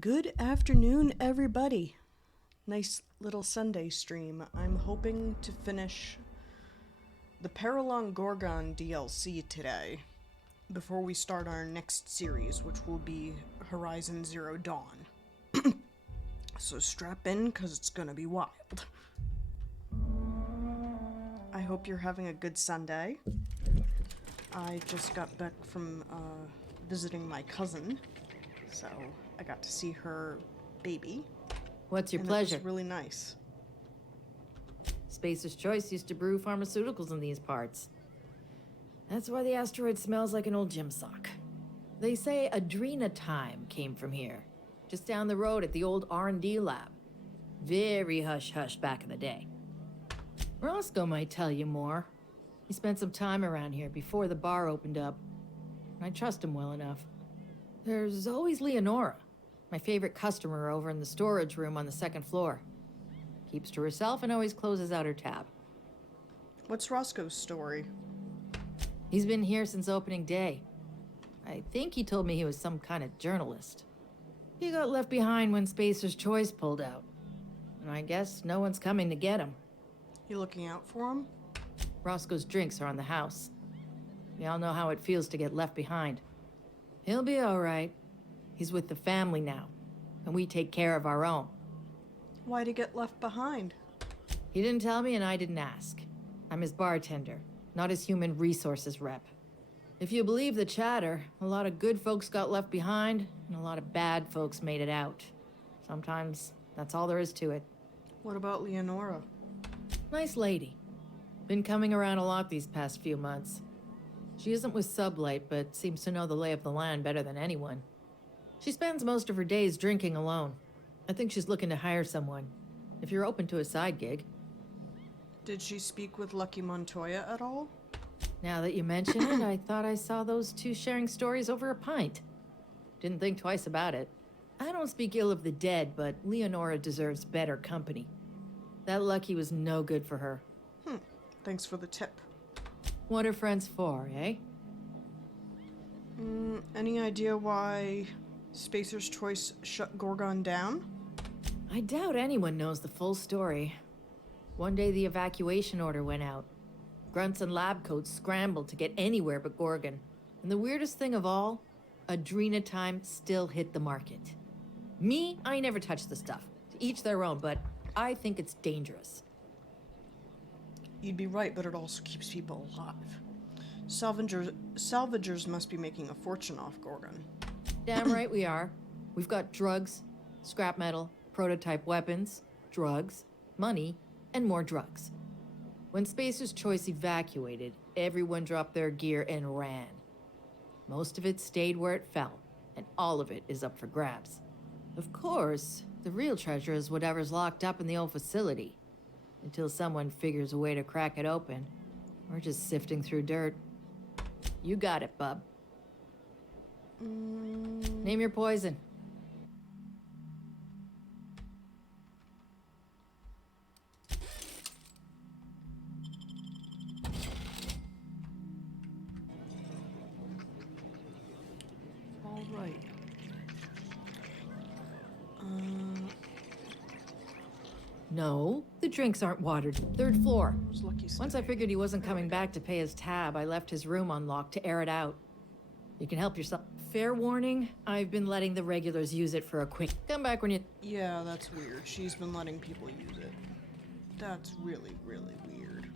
Good afternoon, everybody. Nice little Sunday stream. I'm hoping to finish the Peril on Gorgon DLC today before we start our next series, which will be Horizon Zero Dawn. So strap in, because it's gonna be wild. I hope you're having a good Sunday. I just got back from visiting my cousin, so I got to see her baby. What's your and pleasure? It was really nice. Spacer's Choice used to brew pharmaceuticals in these parts. That's why the asteroid smells like an old gym sock. They say adrenatime came from here, just down the road at the old R&D lab. Very hush-hush back in the day. Roscoe might tell you more. He spent some time around here before the bar opened up. I trust him well enough. There's always Leonora, my favorite customer over in the storage room on the second floor. Keeps to herself and always closes out her tab. What's Roscoe's story? He's been here since opening day. I think he told me he was some kind of journalist. He got left behind when Spacer's Choice pulled out. And I guess no one's coming to get him. You looking out for him? Roscoe's drinks are on the house. We all know how it feels to get left behind. He'll be all right. He's with the family now, and we take care of our own. Why'd he get left behind? He didn't tell me and I didn't ask. I'm his bartender, not his human resources rep. If you believe the chatter, a lot of good folks got left behind, and a lot of bad folks made it out. Sometimes that's all there is to it. What about Leonora? Nice lady. Been coming around a lot these past few months. She isn't with Sublight, but seems to know the lay of the land better than anyone. She spends most of her days drinking alone. I think she's looking to hire someone, if you're open to a side gig. Did she speak with Lucky Montoya at all? Now that you mention it, I thought I saw those two sharing stories over a pint. Didn't think twice about it. I don't speak ill of the dead, but Leonora deserves better company. That Lucky was no good for her. Thanks for the tip. What are friends for, eh? Any idea why Spacer's Choice shut Gorgon down? I doubt anyone knows the full story. One day the evacuation order went out. Grunts and lab coats scrambled to get anywhere but Gorgon. And the weirdest thing of all, adrenatime still hit the market. Me, I never touched the stuff. To each their own, but I think it's dangerous. You'd be right, but it also keeps people alive. Salvagers must be making a fortune off Gorgon. Damn right we are. We've got drugs, scrap metal, prototype weapons, drugs, money, and more drugs. When Spacer's Choice evacuated, everyone dropped their gear and ran. Most of it stayed where it fell, and all of it is up for grabs. Of course, the real treasure is whatever's locked up in the old facility. Until someone figures a way to crack it open, we're just sifting through dirt. You got it, bub. Name your poison. All right. No, the drinks aren't watered. Third floor. It's Lucky Once I figured he wasn't coming back to pay his tab, I left his room unlocked to air it out. You can help yourself. Fair warning, I've been letting the regulars use it for a quick... Come back when you... Yeah, that's weird. She's been letting people use it. That's really, really weird.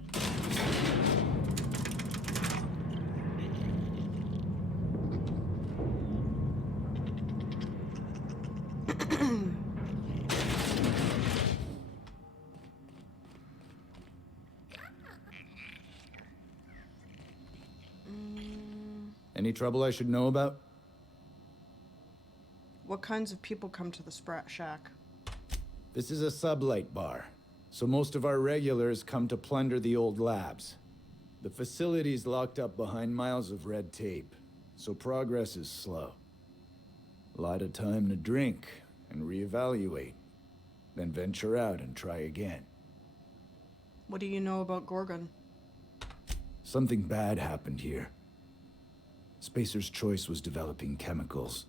Any trouble I should know about? What kinds of people come to the Sprat Shack? This is a sublight bar, so most of our regulars come to plunder the old labs. The facility's locked up behind miles of red tape, so progress is slow. A lot of time to drink and reevaluate, then venture out and try again. What do you know about Gorgon? Something bad happened here. Spacer's Choice was developing chemicals.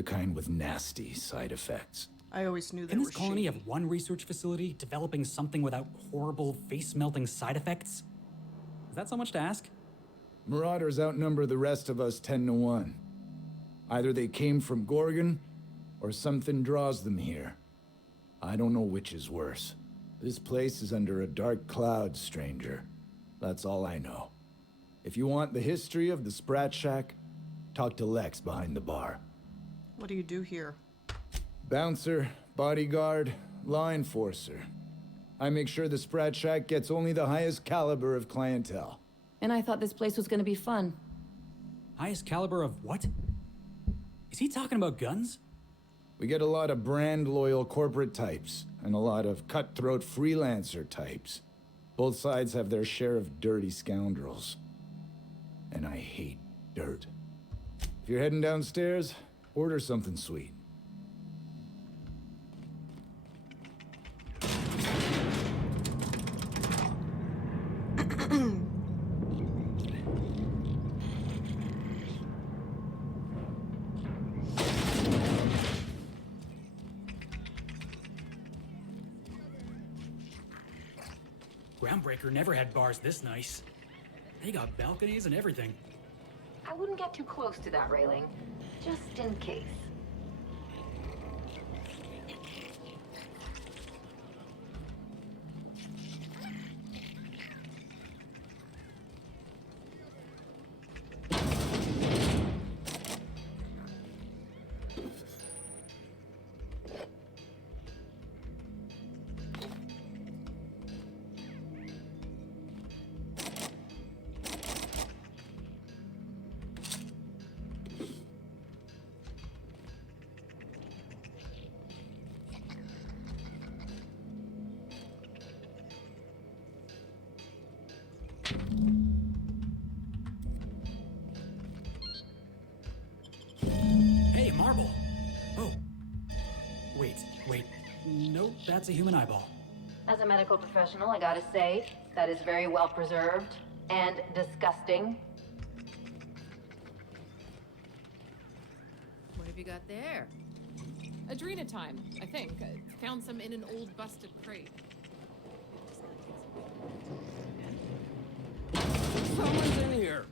The kind with nasty side effects. I always knew they Can were this colony shady. have one research facility developing something without horrible, face-melting side effects? Is that so much to ask? Marauders outnumber the rest of us 10 to 1. Either they came from Gorgon, or something draws them here. I don't know which is worse. This place is under a dark cloud, stranger. That's all I know. If you want the history of the Sprat Shack, talk to Lex behind the bar. What do you do here? Bouncer, bodyguard, law enforcer. I make sure the Sprat Shack gets only the highest caliber of clientele. And I thought this place was gonna be fun. Highest caliber of what? Is he talking about guns? We get a lot of brand-loyal corporate types, and a lot of cutthroat freelancer types. Both sides have their share of dirty scoundrels. And I hate dirt. If you're heading downstairs, order something sweet. Groundbreaker never had bars this nice. They got balconies and everything. I wouldn't get too close to that railing, just in case. Hey, marble! Oh. Wait. Nope, that's a human eyeball. As a medical professional, I gotta say, that is very well preserved and disgusting. What have you got there? Adrenatime, I think. Found some in an old busted crate. Someone's in here.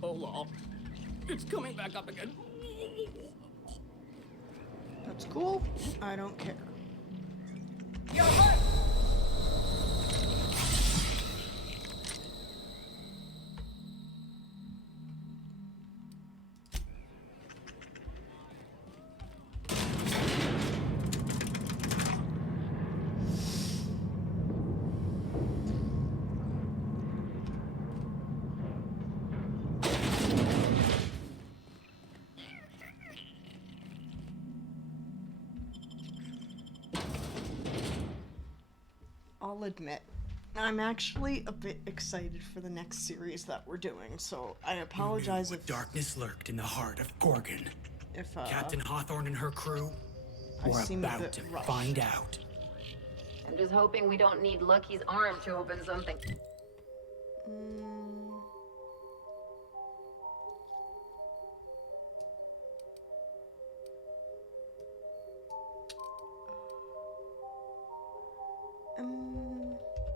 Hold on. It's coming back up again. That's cool. I don't care. I'll admit, I'm actually a bit excited for the next series that we're doing, so I apologize if Darkness lurked in the heart of Gorgon. if Captain Hawthorne and her crew I were seem a about bit to rushed. find out. I'm just hoping we don't need Lucky's arm to open something.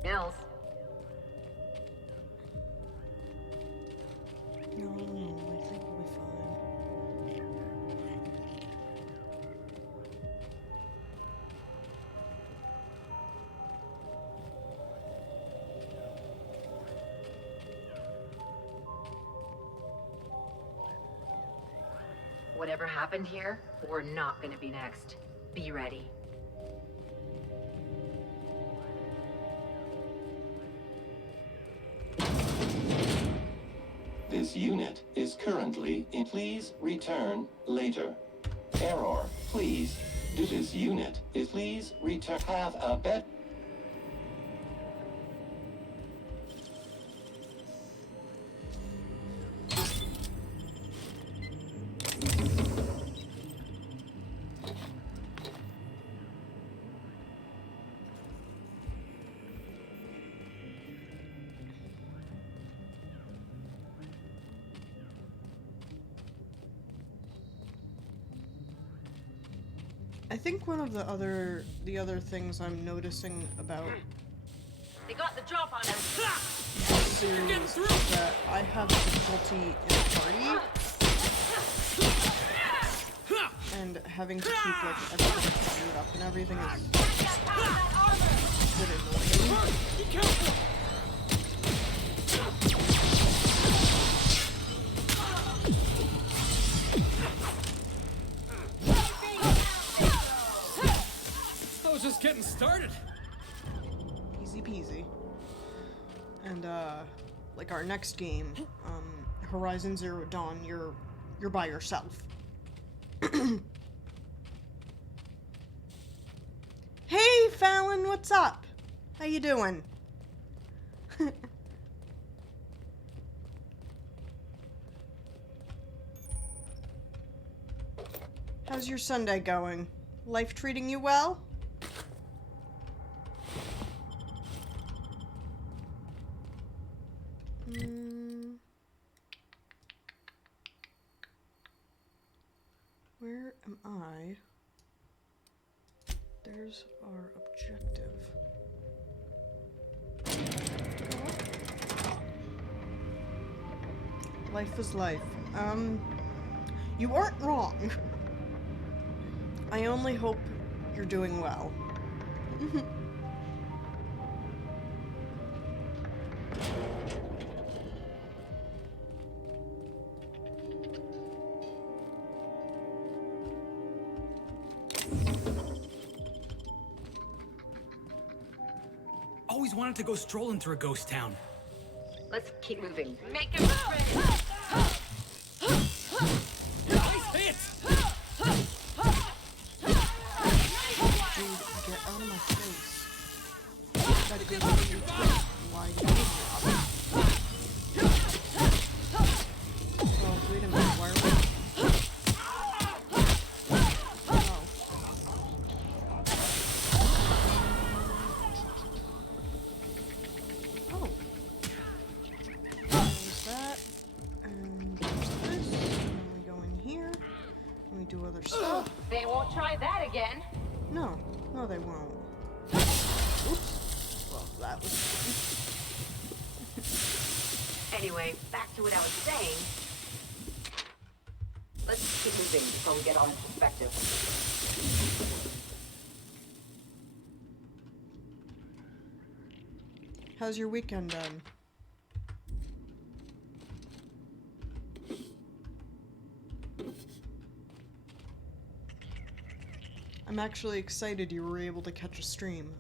Else. No, I think we'll be fine. Whatever happened here, we're not gonna be next. Be ready. This unit is currently in. Please return later. Error, please. This unit is please return. Have a bed. I think one of the other things I'm noticing about They got the drop on him. this series is that I have difficulty in a party and having to keep like everything covered up and everything is a bit annoying. Be careful! I was just getting started. Easy peasy. And like our next game, Horizon Zero Dawn, you're by yourself. Hey Fallon, what's up? How you doing? How's your Sunday going? Life treating you well? Where am I? There's our objective. Life is life. You aren't wrong. I only hope you're doing well. Always wanted to go strolling through a ghost town. Let's keep moving. Make him afraid. Nice hit! Dude, get out of my face. That gives me wide open. Oh, wait a minute, why are we... Oh. There's that, and there's this, and then we go in here, and we do other stuff. They won't try that again. No, they won't. Oops. Well, that was... Anyway, back to what I was saying. Let's keep moving before we get all in perspective. How's your weekend done? I'm actually excited you were able to catch a stream.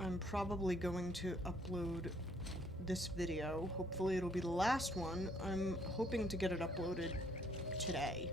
I'm probably going to upload this video. Hopefully it'll be the last one. I'm hoping to get it uploaded today.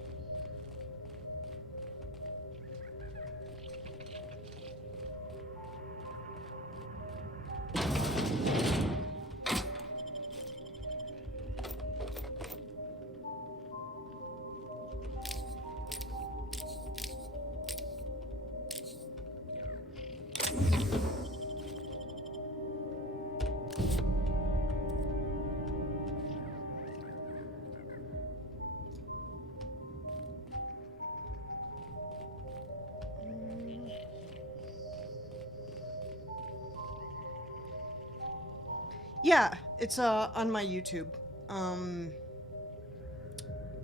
Yeah, it's on my YouTube.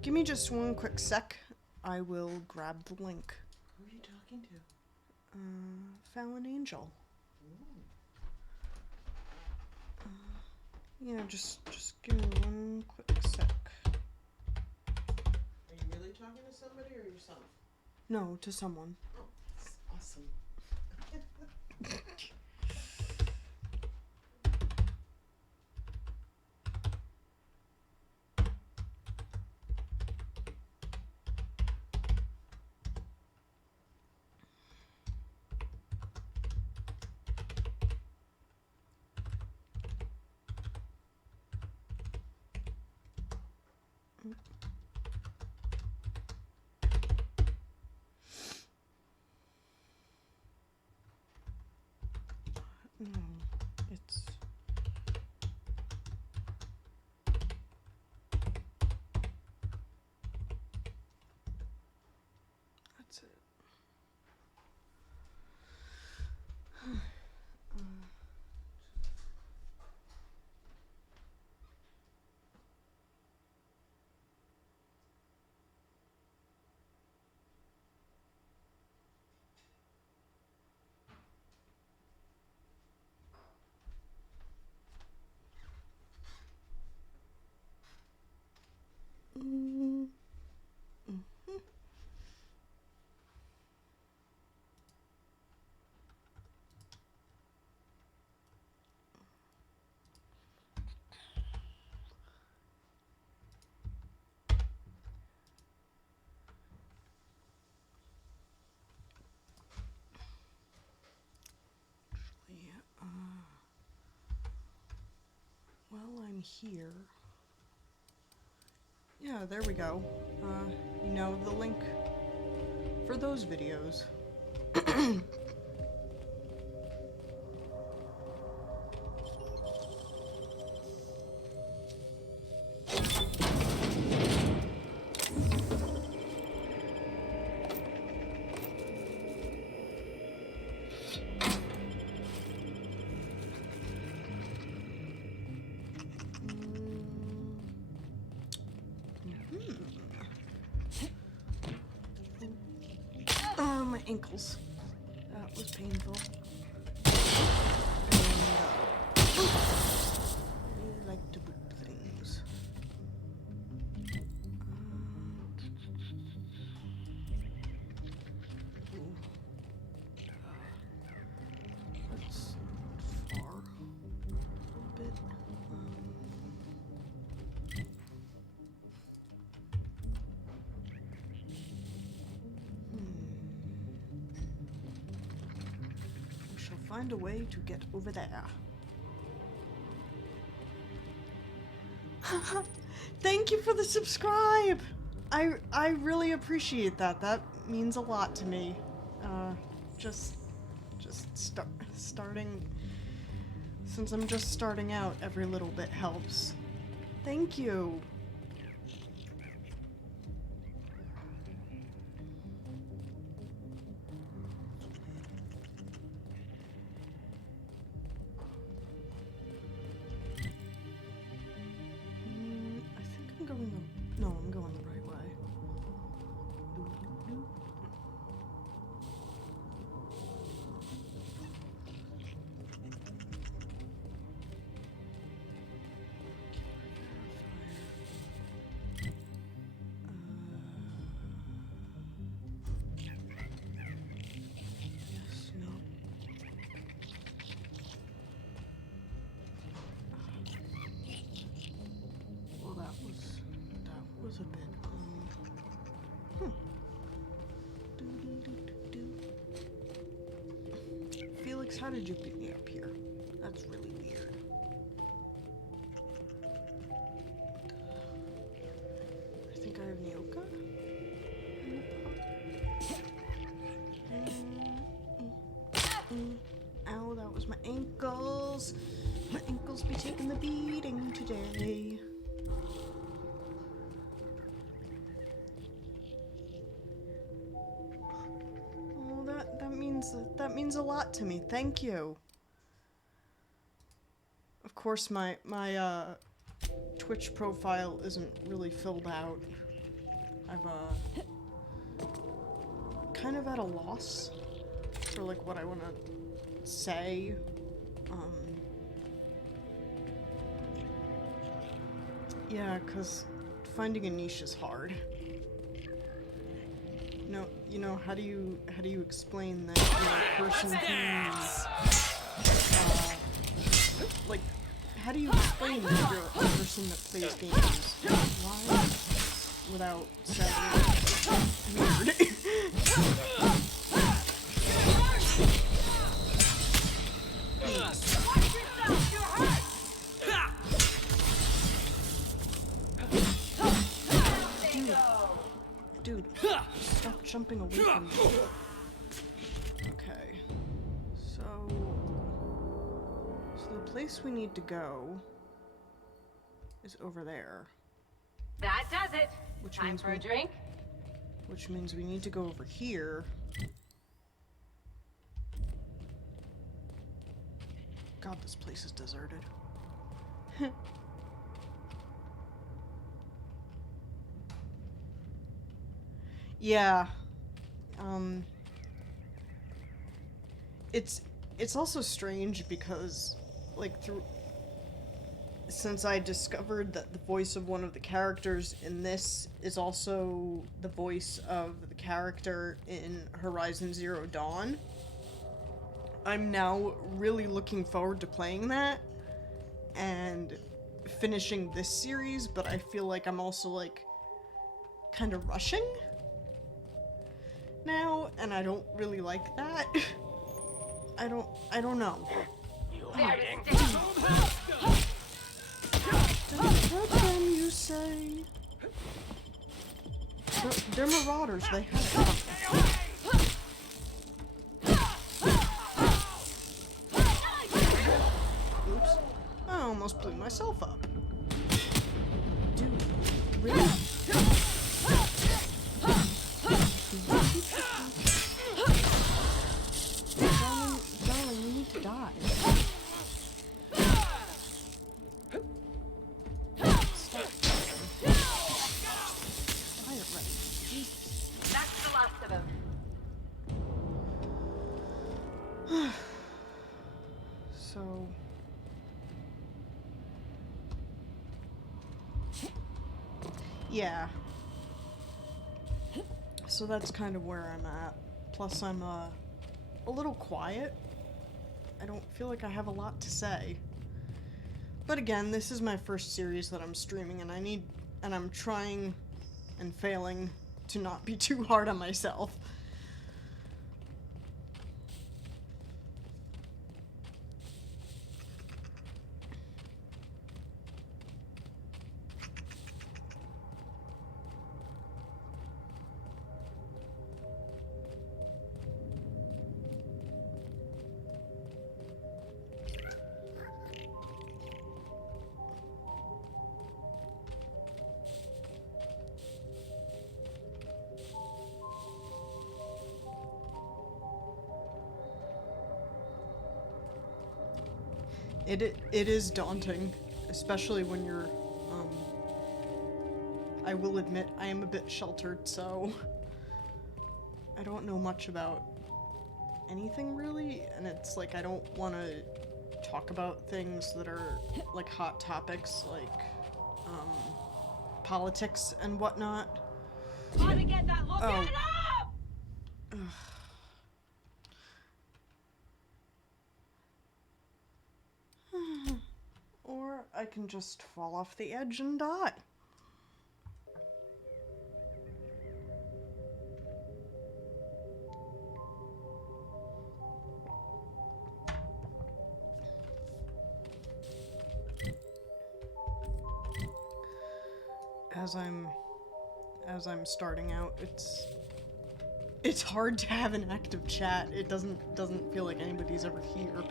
Give me just one quick sec. I will grab the link. Who are you talking to? Fallon Angel. Yeah, just give me one quick sec. Are you really talking to somebody or yourself? No, to someone. Oh, that's awesome. No, it's... Mm. Mhm. Yeah, while I'm here, yeah, there we go. You know, the link for those videos. Oh, my ankles. That was painful. And, I like to boot things. Ooh. That's far. A little bit. We shall find a way to get over there. Thank you for the subscribe! I really appreciate that. That means a lot to me. Just starting, since I'm just starting out, every little bit helps. Thank you. I think I'm going the... No, I'm going the right way. Doo-doo-doo. Yes, no. Well, that was a bit, Felix, how did you pick me up here? That's really weird. I think I have Nyoka in the pot. Ow, that was my ankles. My ankles be taking the beating today. Oh, that means a lot to me. Thank you. Of course, my Twitch profile isn't really filled out. I've kind of at a loss for like what I want to say. Yeah, 'cause finding a niche is hard. No, you know, how do you explain that you're a person who's like, how do you explain that you're a person that plays games live without sounding weird? Dude, stop jumping away from me. Okay, so the place we need to go is over there. That does it. Which Time means for a we- drink? Which means we need to go over here. God, this place is deserted. Yeah. It's also strange because, like, since I discovered that the voice of one of the characters in this is also the voice of the character in Horizon Zero Dawn, I'm now really looking forward to playing that and finishing this series, but I feel like I'm also, like, kind of rushing now, and I don't really like that. I don't know. Hurt them, you say? They're marauders, they have Oops. I almost blew myself up. Dude, really? Darling, you need to die. Stop. Try it right. Jesus. That's the last of them. So... yeah. So that's kind of where I'm at. Plus I'm, a little quiet. I don't feel like I have a lot to say. But again, this is my first series that I'm streaming, and I'm trying and failing to not be too hard on myself. It is daunting, especially when you're, I will admit I am a bit sheltered, so I don't know much about anything really, and it's like I don't want to talk about things that are like hot topics, like politics and whatnot. Gotta get that look at up! Or I can just fall off the edge and die. As I'm starting out, it's hard to have an active chat. It doesn't feel like anybody's ever here,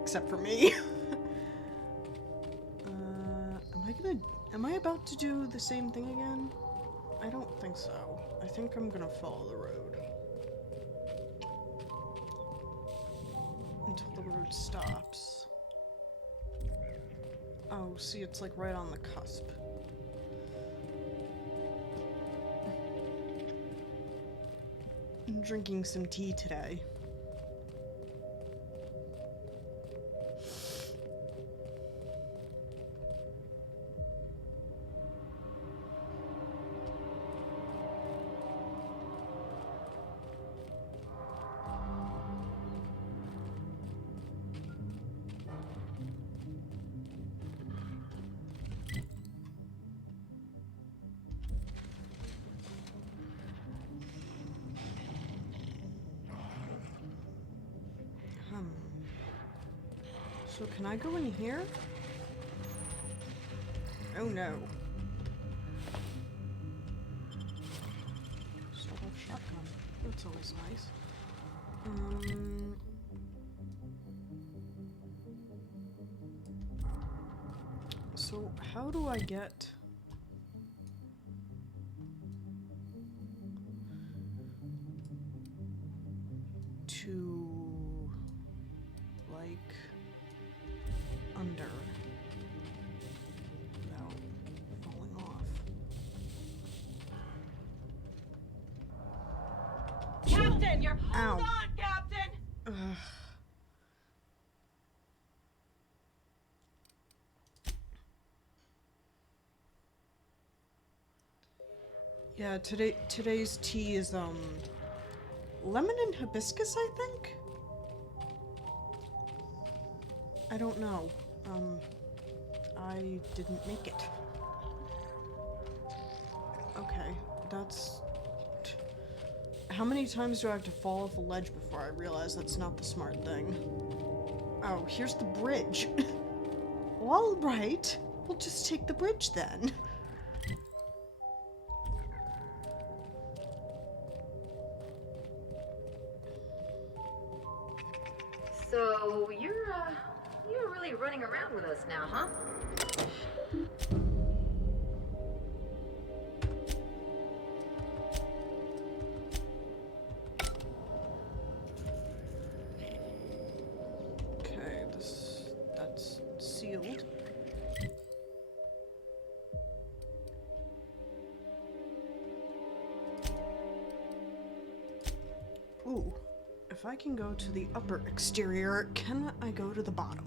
except for me. Am I about to do the same thing again? I don't think so. I think I'm gonna follow the road. Until the road stops. Oh, see, it's like right on the cusp. I'm drinking some tea today. So can I go in here? Oh no. Sawed-off shotgun. That's always nice. So how do I get to, like, under without falling off? Captain, you're... Ow. Hold on, Captain! Ugh. Yeah, today's tea is lemon and hibiscus, I think? I don't know. I didn't make it. Okay, that's... How many times do I have to fall off a ledge before I realize that's not the smart thing? Oh, here's the bridge. All right, we'll just take the bridge then. So you're really running around with us now, huh? Okay, that's sealed. Ooh, if I can go to the upper exterior, can I go to the bottom?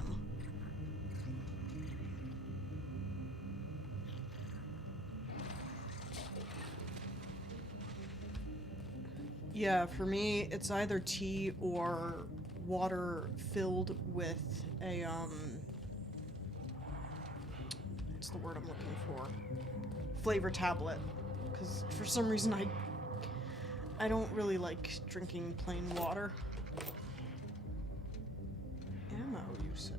Yeah, for me, it's either tea or water filled with a, what's the word I'm looking for? Flavor tablet. Because for some reason I don't really like drinking plain water. Ammo, you say?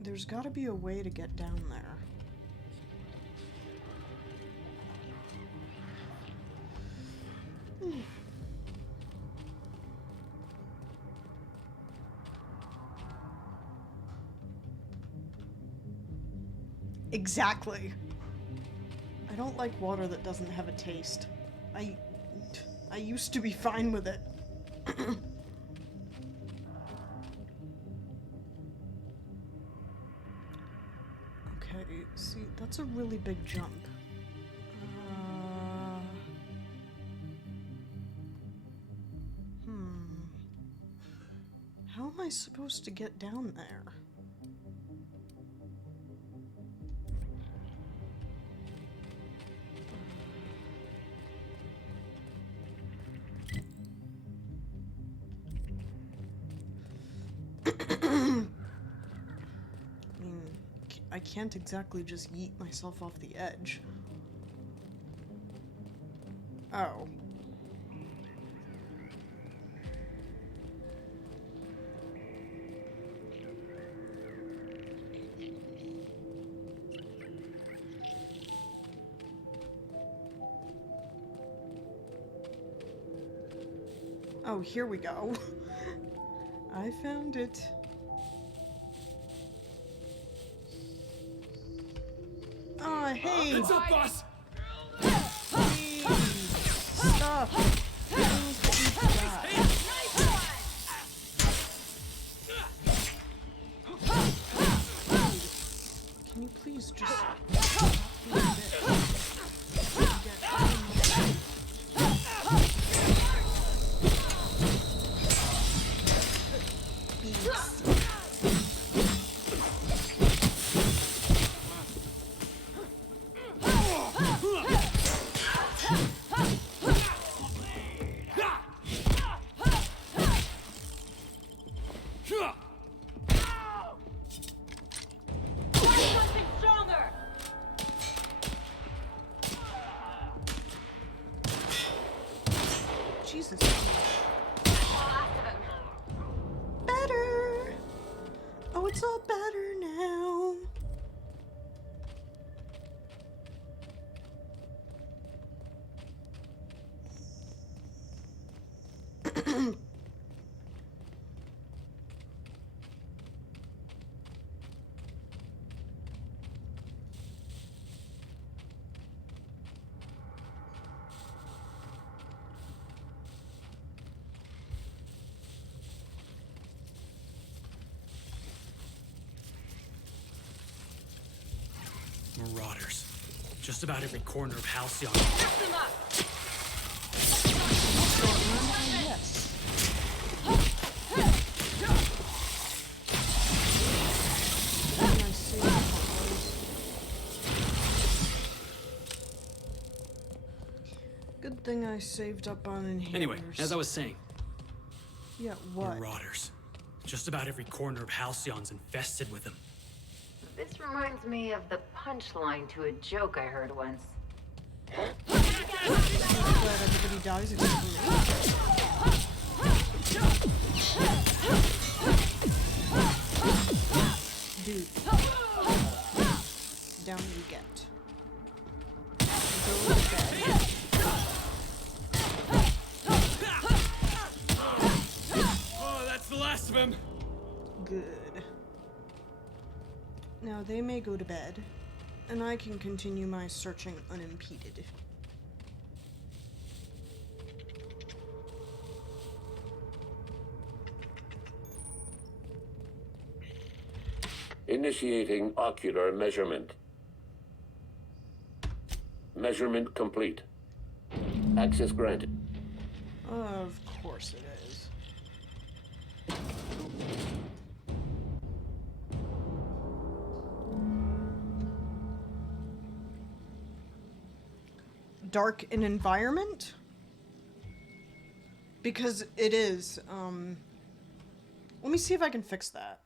There's gotta be a way to get down there. Exactly. I don't like water that doesn't have a taste. I used to be fine with it. Okay, see, that's a really big jump. How am I supposed to get down there? I can't exactly just yeet myself off the edge. Oh. Oh, here we go. I found it. Oh, hey! What's up, boss? Stop! Can you please just... Something stronger! Jesus. Last of them. Better! Oh, it's all better now. Marauders. Just about every corner of Halcyon. Lift them up! Yes. I saved up on inhalers. Anyway, as I was saying, Yeah, what? marauders. Just about every corner of Halcyon's infested with them. This reminds me of the punchline to a joke I heard once. I'm glad everybody dies except for me. Dude. Down you get. Go to bed. Oh, that's the last of him. Good. Now they may go to bed, and I can continue my searching unimpeded. Initiating ocular measurement. Measurement complete. Access granted. Of course it is. Dark in environment? Because it is, let me see if I can fix that.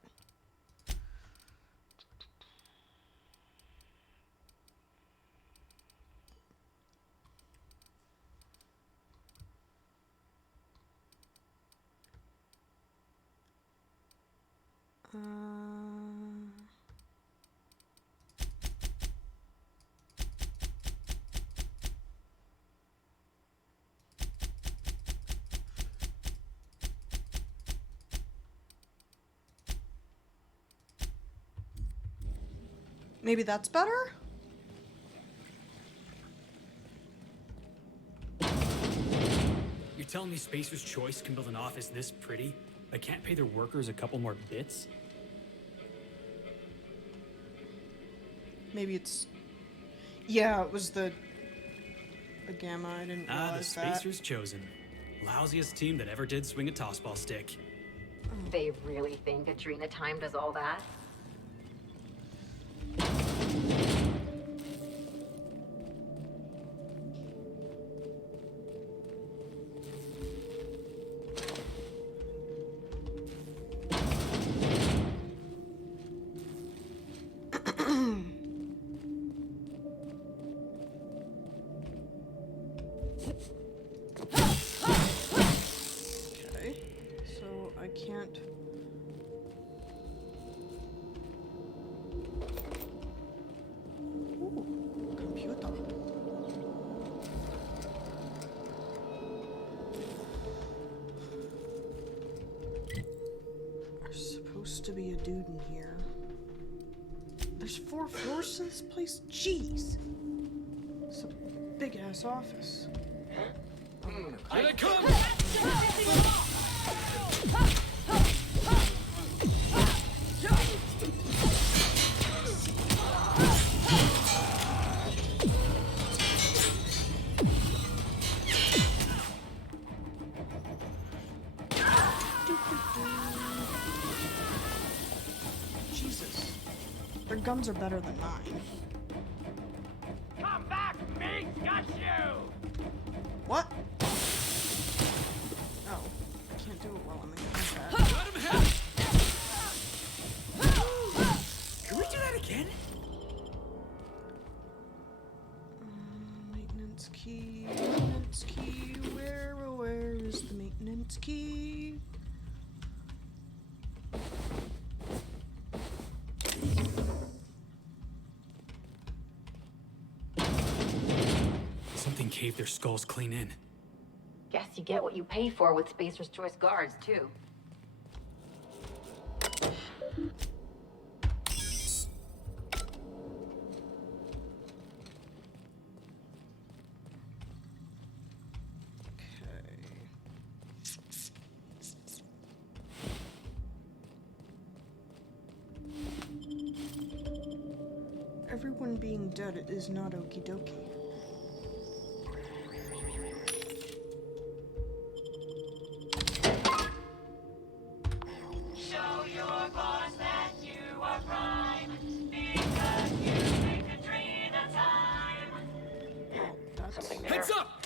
Maybe that's better? You're telling me Spacer's Choice can build an office this pretty? They can't pay their workers a couple more bits? Maybe it's... Yeah, it was the gamma, I didn't Ah, the realize that. Spacer's Chosen. Lousiest team that ever did swing a tossball stick. They really think Adrena Time does all that? Okay, so I can't... Ooh, computer. There's supposed to be a dude in here. There's 4 floors to this place? Jeez! It's a big-ass office. Here they come! Jesus. Their guns are better than mine. Come back, me! Got you! What? Oh, I can't do it while I'm in combat. Let him hit! Can we do that again? Maintenance key, maintenance key. Where is the maintenance key? Something caved their skulls clean in. Guess you get what you pay for with Spacer's Choice guards, too. Everyone being dead is not okie dokie. Show your boss that you are prime, because you make Adrena time. Oh, that's... Heads up!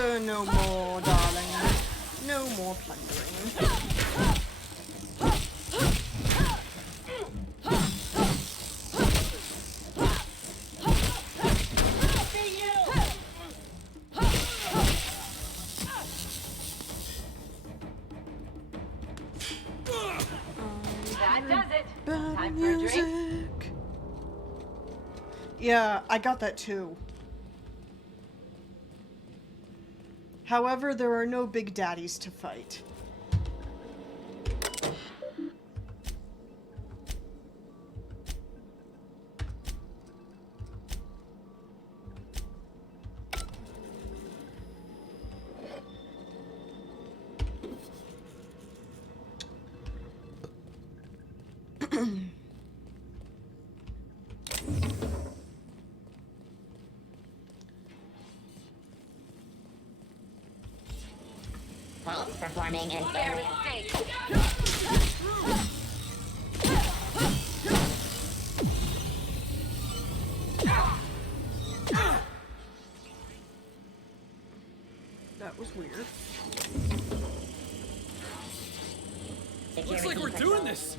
No more, darling. No more plundering. That does it. Bad Time for a drink. music. Yeah, I got that too. However, there are no big daddies to fight. Pulse performing in Fair area. mistake. That was weird. Looks like we're doing this.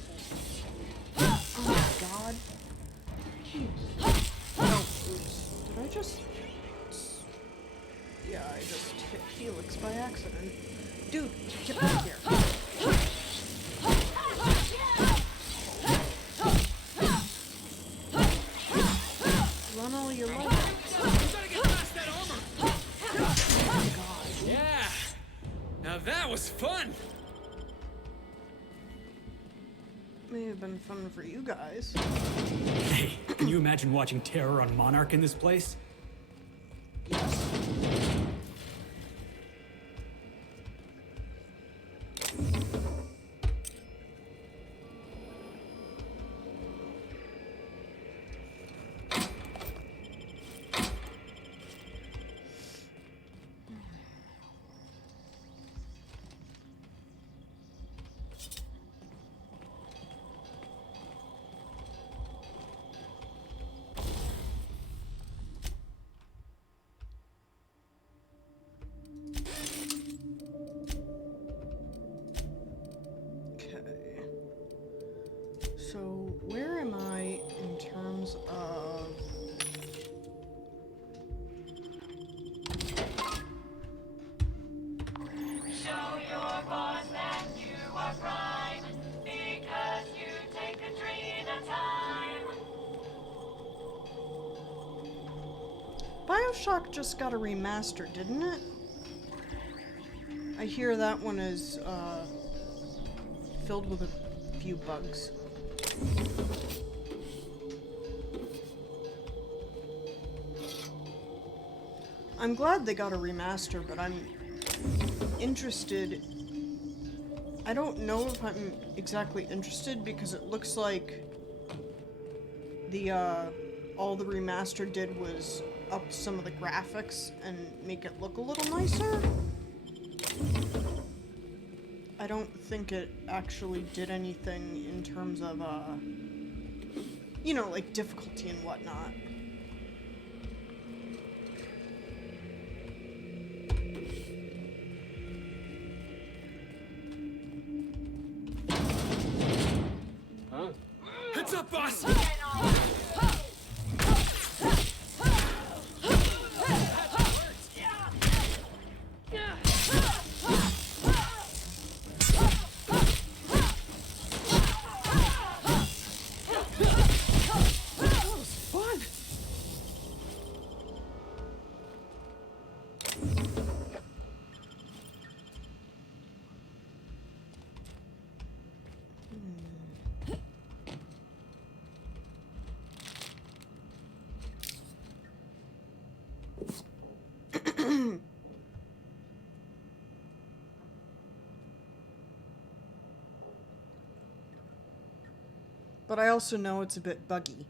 Oh my god. No, oops. Did I just... Yeah, I just hit Felix by accident. Dude, get back here. Run all your life. Gotta get past that armor. Oh god. Yeah. Now that was fun. May have been fun for you guys. Hey, can you imagine watching Terror on Monarch in this place? Yes. Okay. So, where am I in terms of... Show your boss that you are prime, because you take Adrena time. BioShock just got a remaster, didn't it? I hear that one is, filled with a few bugs. I'm glad they got a remaster, but I'm interested. I don't know if I'm exactly interested because it looks like the, all the remaster did was up some of the graphics and make it look a little nicer. I don't think it actually did anything in terms of, you know, like difficulty and whatnot. Heads up, boss. But I also know it's a bit buggy.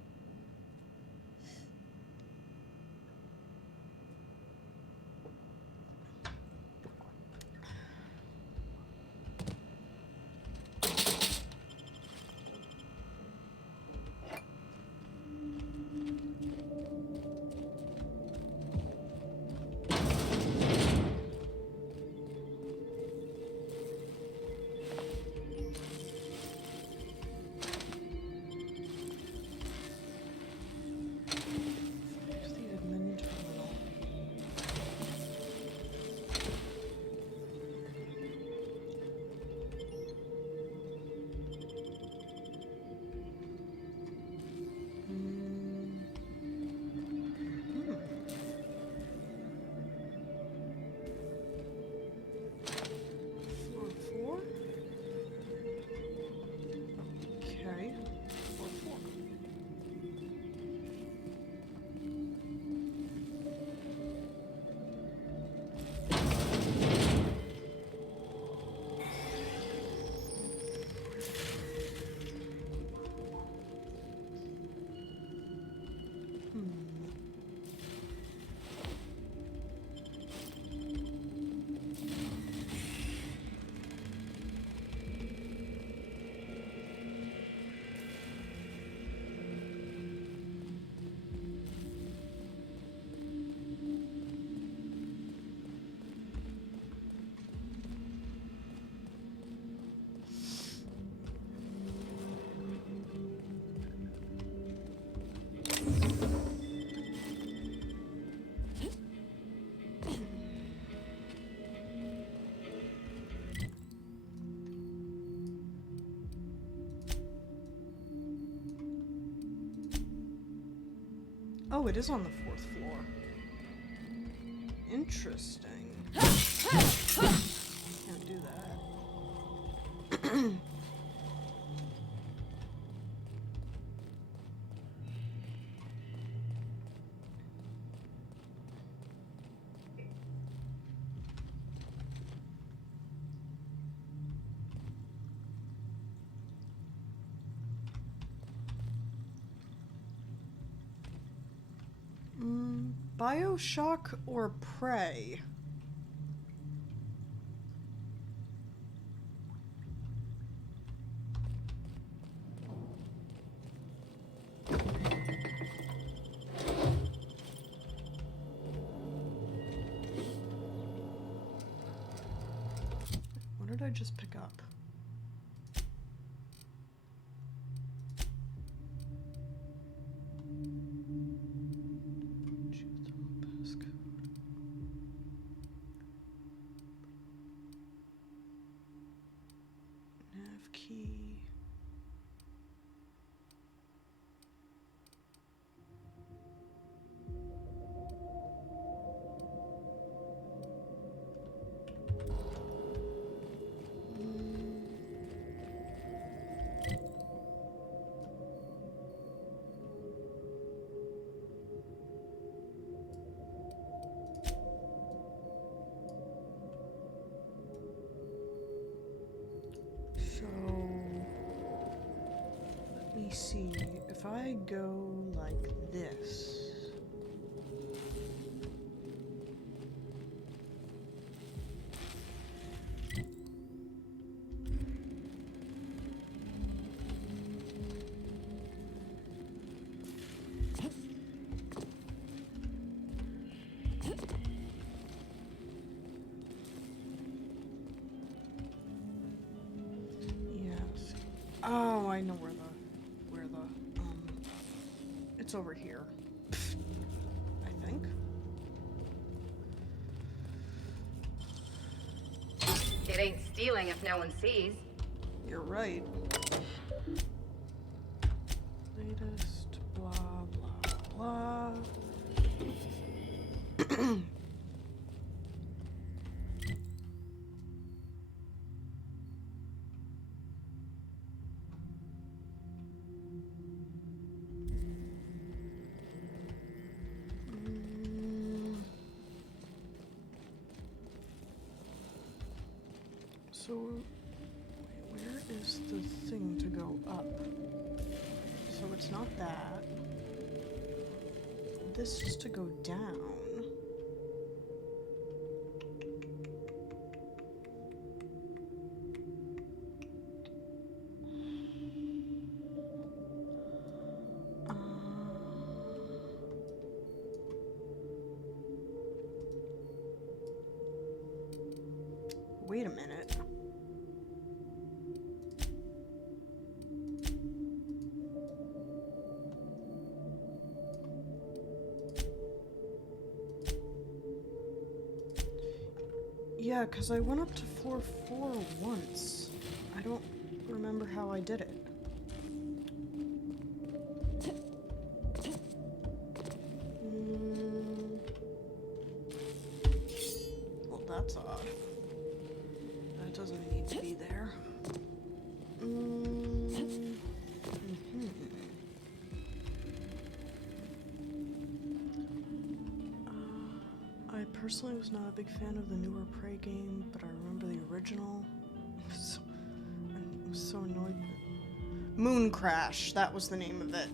Oh, it is on the 4th floor. Interesting. Can't do that. BioShock or Prey? What did I just pick up? Nav key. So, let me see. If I go like this. Yes. Oh, I know where the it's over here. I think. It ain't stealing if no one sees. You're right. Latest blah blah blah. So, where is the thing to go up? So it's not that. This is to go down. Wait a minute. Yeah, because I went up to floor 4 once. I don't remember how I did it. Well, that's odd. That doesn't need to be there. I personally was not a big fan of the newer Prey game, but I remember the original. I was so annoyed. Moon Crash, that was the name of it.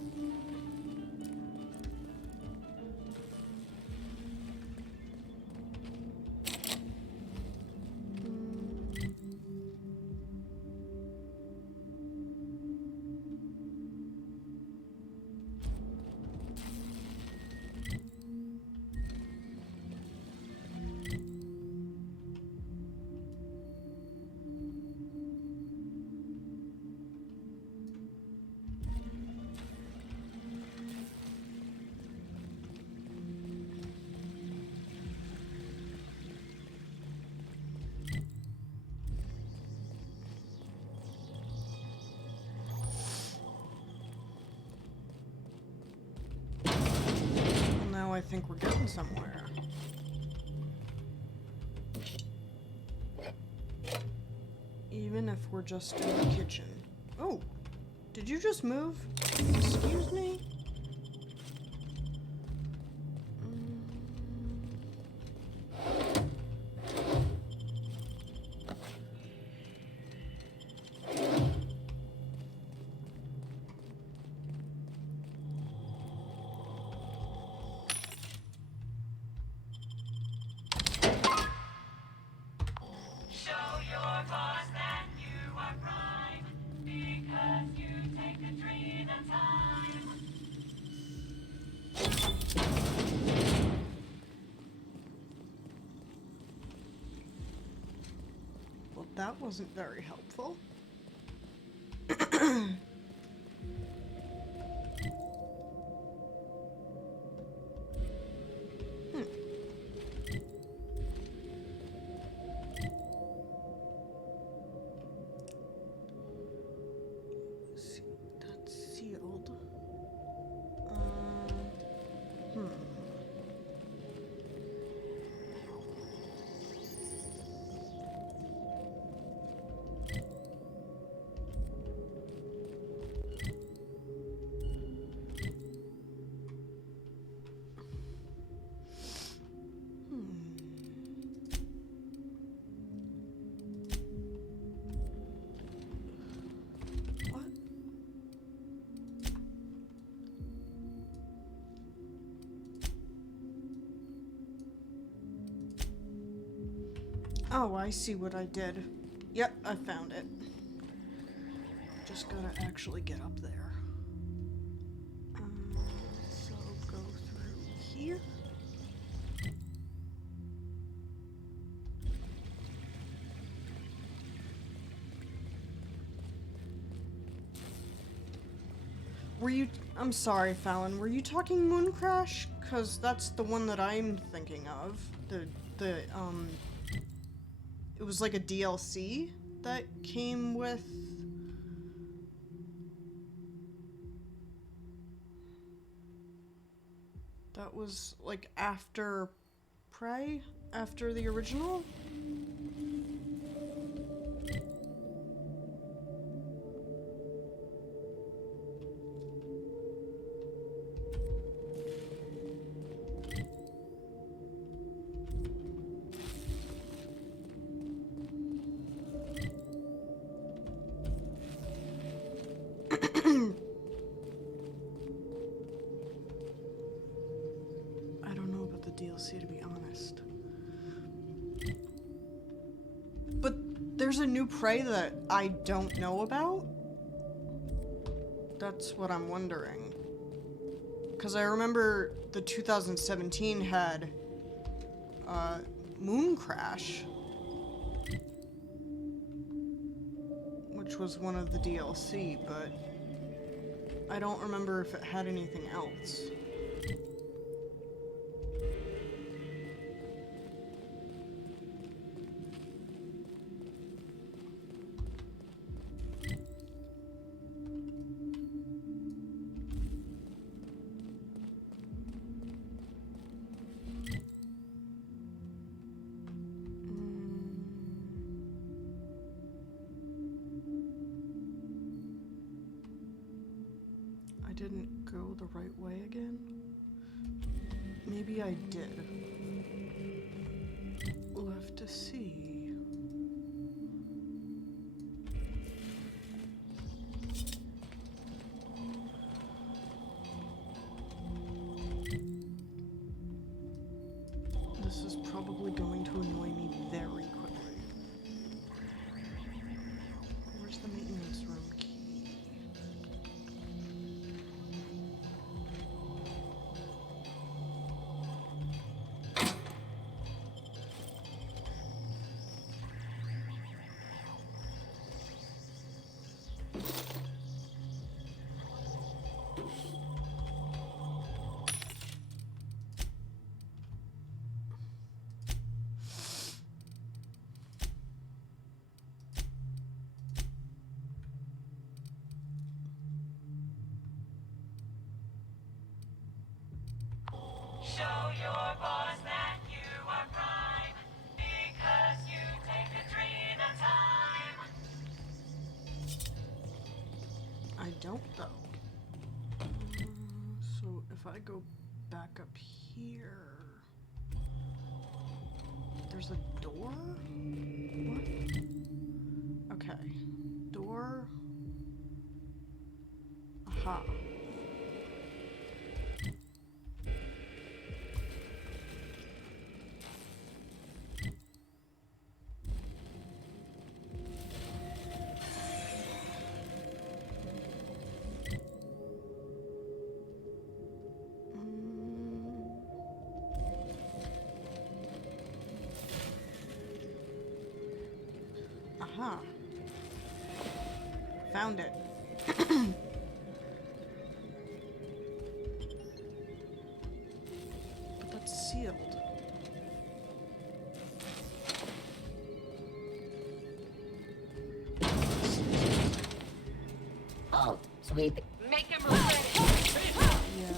think we're getting somewhere. Even if we're just in the kitchen. Oh, did you just move? Excuse me? Show your boss that you are prime, because you take Adrena time. Well, that wasn't very helpful. That's sealed. Hmm. What? Oh, I see what I did. Yep, I found it. Just gotta actually get up there. So go through here. Were you... I'm sorry, Fallon. Were you talking Moon Crash? 'Cause that's the one that I'm thinking of. It was like a DLC that came with... That was, like, after Prey? After the original? I don't know about the DLC, to be honest. But there's a new Prey that I don't know about? That's what I'm wondering. Because I remember the 2017 had Moon Crash, which was one of the DLC, but I don't remember if it had anything else. I didn't go the right way again? Maybe I did. We'll have to see. This is probably going to annoy me very quickly. Where's the maintenance room key? Show your boss that you are prime, because you take Adrena time. I don't though. So if I go back up here, there's a door? What? Okay. Door. Aha. Aha. Found it. But that's sealed. Oh, sweet. Make him ready. Yeah.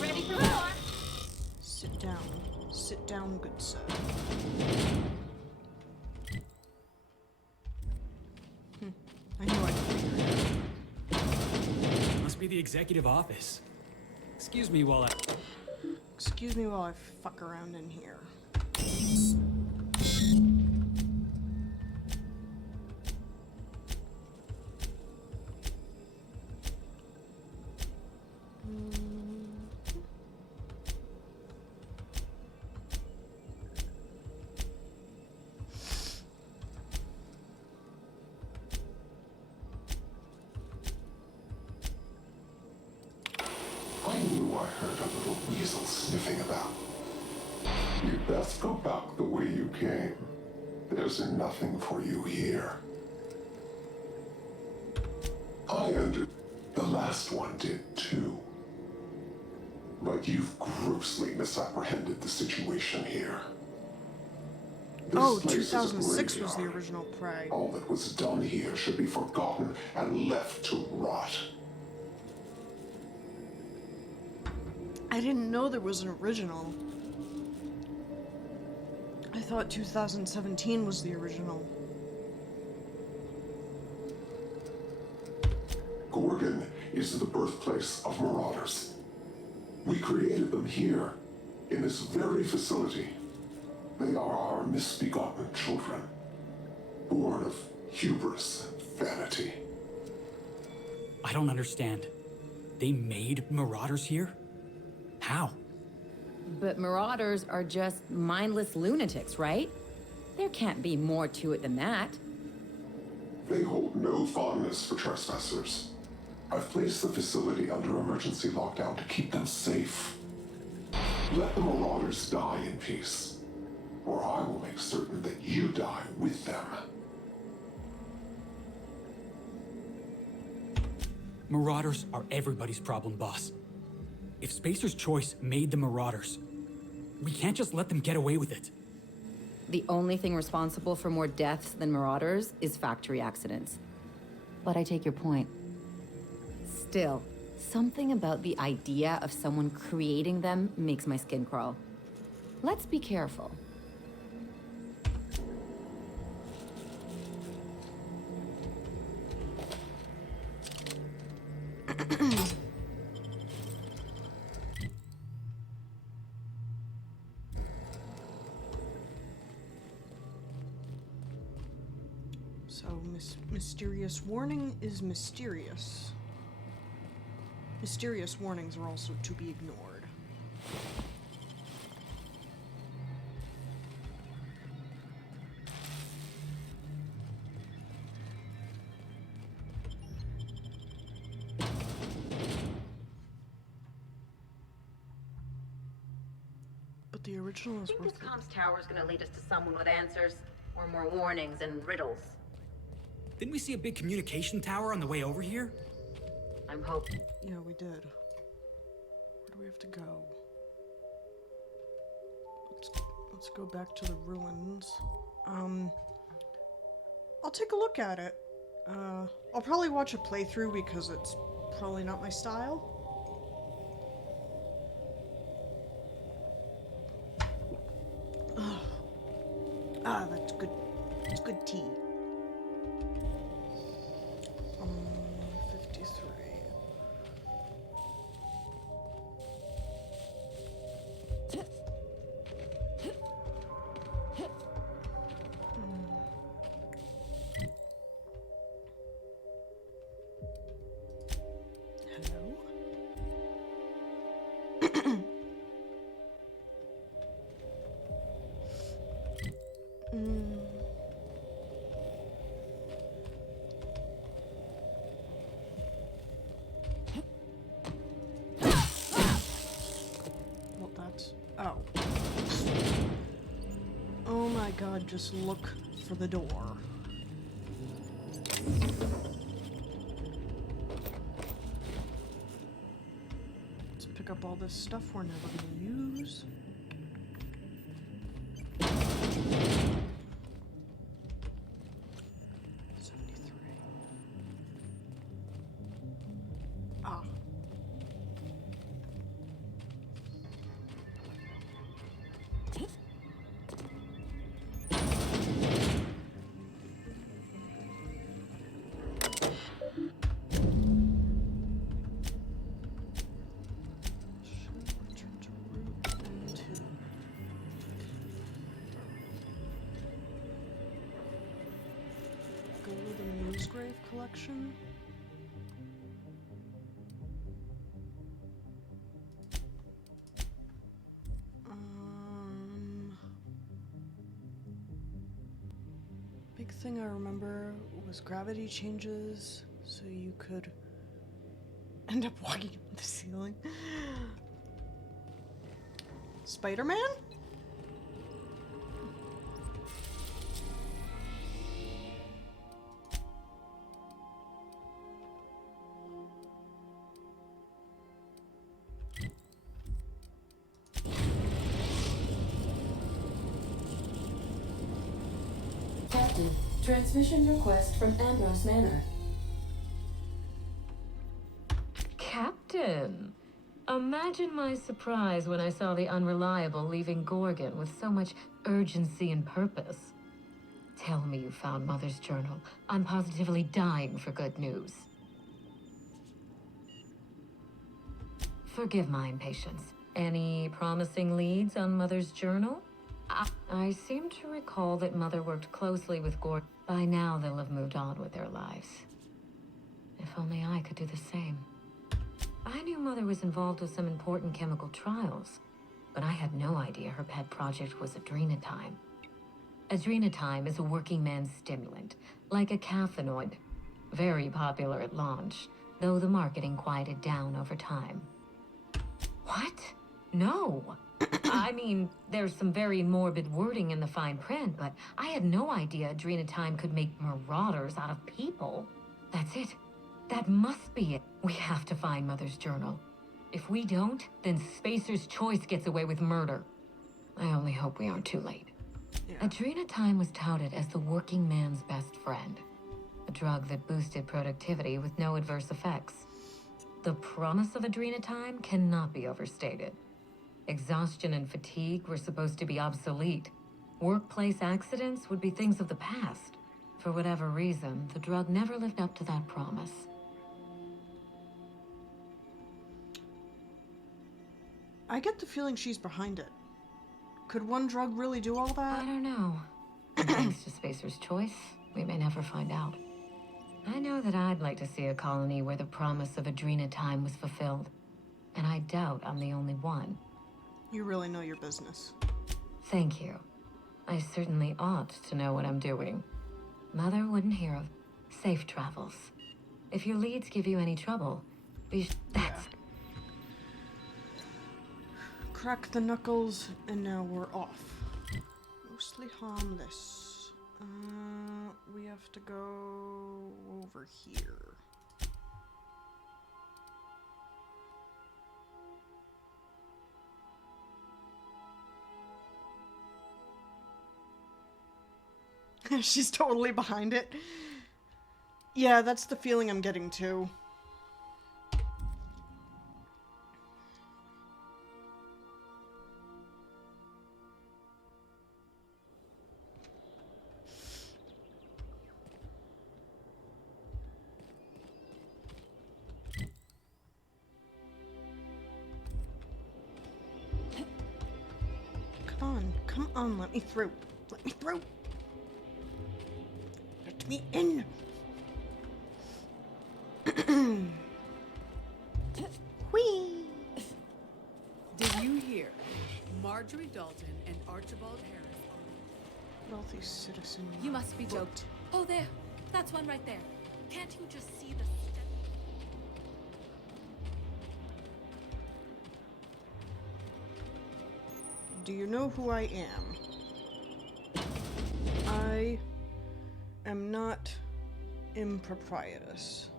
Ready for war. Sit down. Sit down, good sir. I knew I'd figure it out. Must be the executive office. Excuse me while I... Excuse me while I fuck around in here. I knew I heard a little weasel sniffing about. You'd best go back the way you came. There's nothing for you here. I under... The last one did too. But you've grossly misapprehended the situation here. This Oh, place is a 2006 was the graveyard. original Prey. All that was done here should be forgotten and left to rot. I didn't know there was an original. I thought 2017 was the original. Gorgon is the birthplace of marauders. We created them here, in this very facility. They are our misbegotten children, born of hubris and vanity. I don't understand. They made marauders here? How? But marauders are just mindless lunatics, right? There can't be more to it than that. They hold no fondness for trespassers. I've placed the facility under emergency lockdown to keep them safe. Let the marauders die in peace, or I will make certain that you die with them. Marauders are everybody's problem, boss. If Spacer's Choice made the marauders, we can't just let them get away with it. The only thing responsible for more deaths than marauders is factory accidents. But I take your point. Still, something about the idea of someone creating them makes my skin crawl. Let's be careful. So, mysterious warning is mysterious. Mysterious warnings are also to be ignored. But the original is I think worth this comms tower is going to lead us to someone with answers, or more warnings and riddles. Didn't we see a big communication tower on the way over here? I'm hoping. Yeah, we did. Where do we have to go? Let's go back to the ruins. I'll take a look at it. I'll probably watch a playthrough because it's probably not my style. Ah, that's good. It's good tea. 53. Hello? Well, that's... Oh. Oh my god, just look for the door. Let's pick up all this stuff we're never gonna use. Ah. Go to the Newsgrave collection. Big thing I remember was gravity changes, so you could end up walking up the ceiling. Spider-Man? Captain, transmission request from Andros Manor. Captain, imagine my surprise when I saw the Unreliable leaving Gorgon with so much urgency and purpose. Tell me you found Mother's journal. I'm positively dying for good news. Forgive my impatience. Any promising leads on Mother's journal? I seem to recall that Mother worked closely with Gorgon. By now, they'll have moved on with their lives. If only I could do the same. I knew Mother was involved with some important chemical trials, but I had no idea her pet project was adrenatime. Adrenatime is a working man's stimulant, like a caffeinoid. Very popular at launch, though the marketing quieted down over time. What? No. I mean, there's some very morbid wording in the fine print, but I had no idea adrenatime could make marauders out of people. That's it. That must be it. We have to find Mother's journal. If we don't, then Spacer's Choice gets away with murder. I only hope we aren't too late. Yeah. Adrenatime was touted as the working man's best friend. A drug that boosted productivity with no adverse effects. The promise of adrenatime cannot be overstated. Exhaustion and fatigue were supposed to be obsolete. Workplace accidents would be things of the past. For whatever reason, the drug never lived up to that promise. I get the feeling she's behind it. Could one drug really do all that? I don't know. Thanks to Spacer's Choice, we may never find out. I know that I'd like to see a colony where the promise of adrenatime was fulfilled. And I doubt I'm the only one. You really know your business. Thank you. I certainly ought to know what I'm doing. Mother wouldn't hear of safe travels. If your leads give you any trouble, that's... Crack the knuckles, and now we're off. Mostly harmless. We have to go over here. She's totally behind it. Yeah, that's the feeling I'm getting too. Come on, let me through. Let me through. Let me in. Whee! Did you hear? Marjorie Dalton and Archibald Harris are... Wealthy citizen. You must be joked. Oh, there. That's one right there. Can't you just see the... Do you know who I am? I am not improprietous.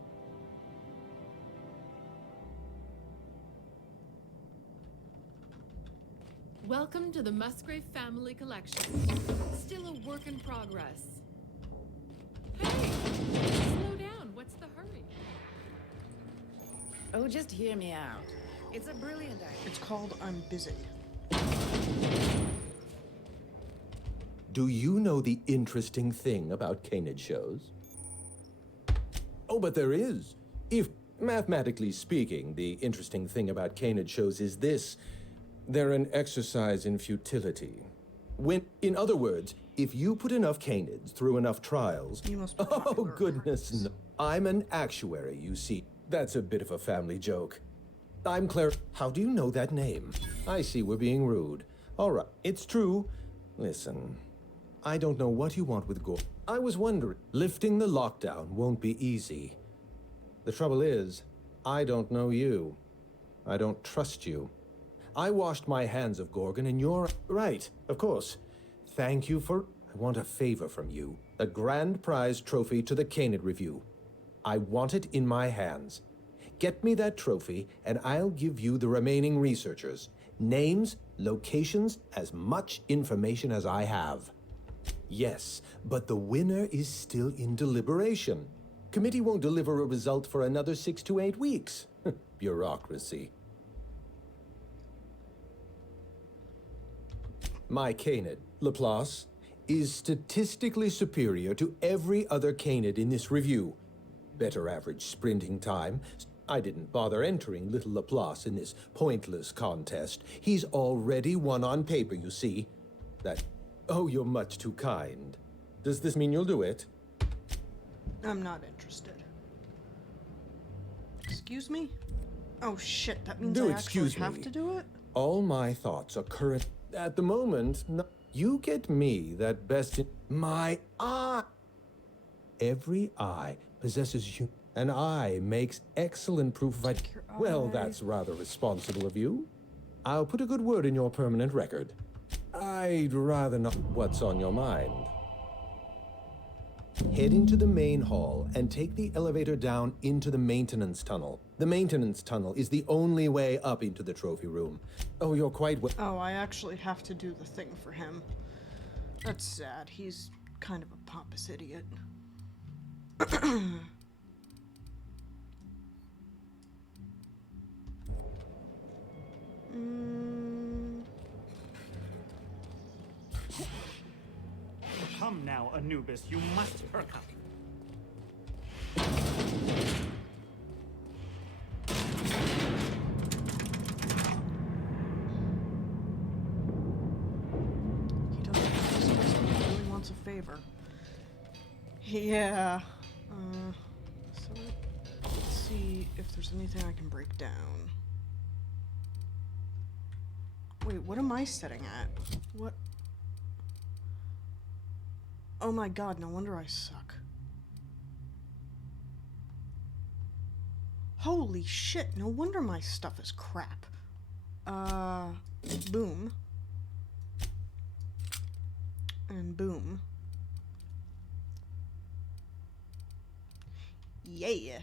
Welcome to the Musgrave family collection. Still a work in progress. Hey, slow down. What's the hurry? Oh, just hear me out. It's a brilliant idea. It's called I'm Busy. Do you know the interesting thing about canid shows? Oh, but there is. If, mathematically speaking, the interesting thing about canid shows is this. They're an exercise in futility. In other words, if you put enough canids through enough trials... You must be oh, goodness, no. I'm an actuary, you see. That's a bit of a family joke. I'm Claire. How do you know that name? I see we're being rude. All right, it's true. Listen, I don't know what you want with Gorgon. I was wondering, lifting the lockdown won't be easy. The trouble is, I don't know you. I don't trust you. I washed my hands of Gorgon and you're... Right, of course. Thank you for... I want a favor from you. A grand prize trophy to the Canid Review. I want it in my hands. Get me that trophy, and I'll give you the remaining researchers. Names, locations, as much information as I have. Yes, but the winner is still in deliberation. Committee won't deliver a result for another 6 to 8 weeks. Bureaucracy. My canid, Laplace, is statistically superior to every other canid in this review. Better average sprinting time. I didn't bother entering little Laplace in this pointless contest. He's already won on paper, you see. That... Oh, you're much too kind. Does this mean you'll do it? I'm not interested. Excuse me? Oh shit, that means I actually have to do it? All my thoughts are current... At the moment, no, you get me that best in... My eye! Every eye possesses you... An eye makes excellent proof of it. Well, that's rather responsible of you. I'll put a good word in your permanent record. I'd rather not... What's on your mind? Head into the main hall and take the elevator down into the maintenance tunnel. The maintenance tunnel is the only way up into the trophy room. Oh, you're quite Oh, I actually have to do the thing for him. That's sad. He's kind of a pompous idiot. Come now, Anubis, you must perk up. He really wants a favor. Yeah. So let's see if there's anything I can break down. Wait, what am I setting at? What? Oh my god, no wonder I suck. Holy shit, no wonder my stuff is crap. Boom. And boom. Yeah.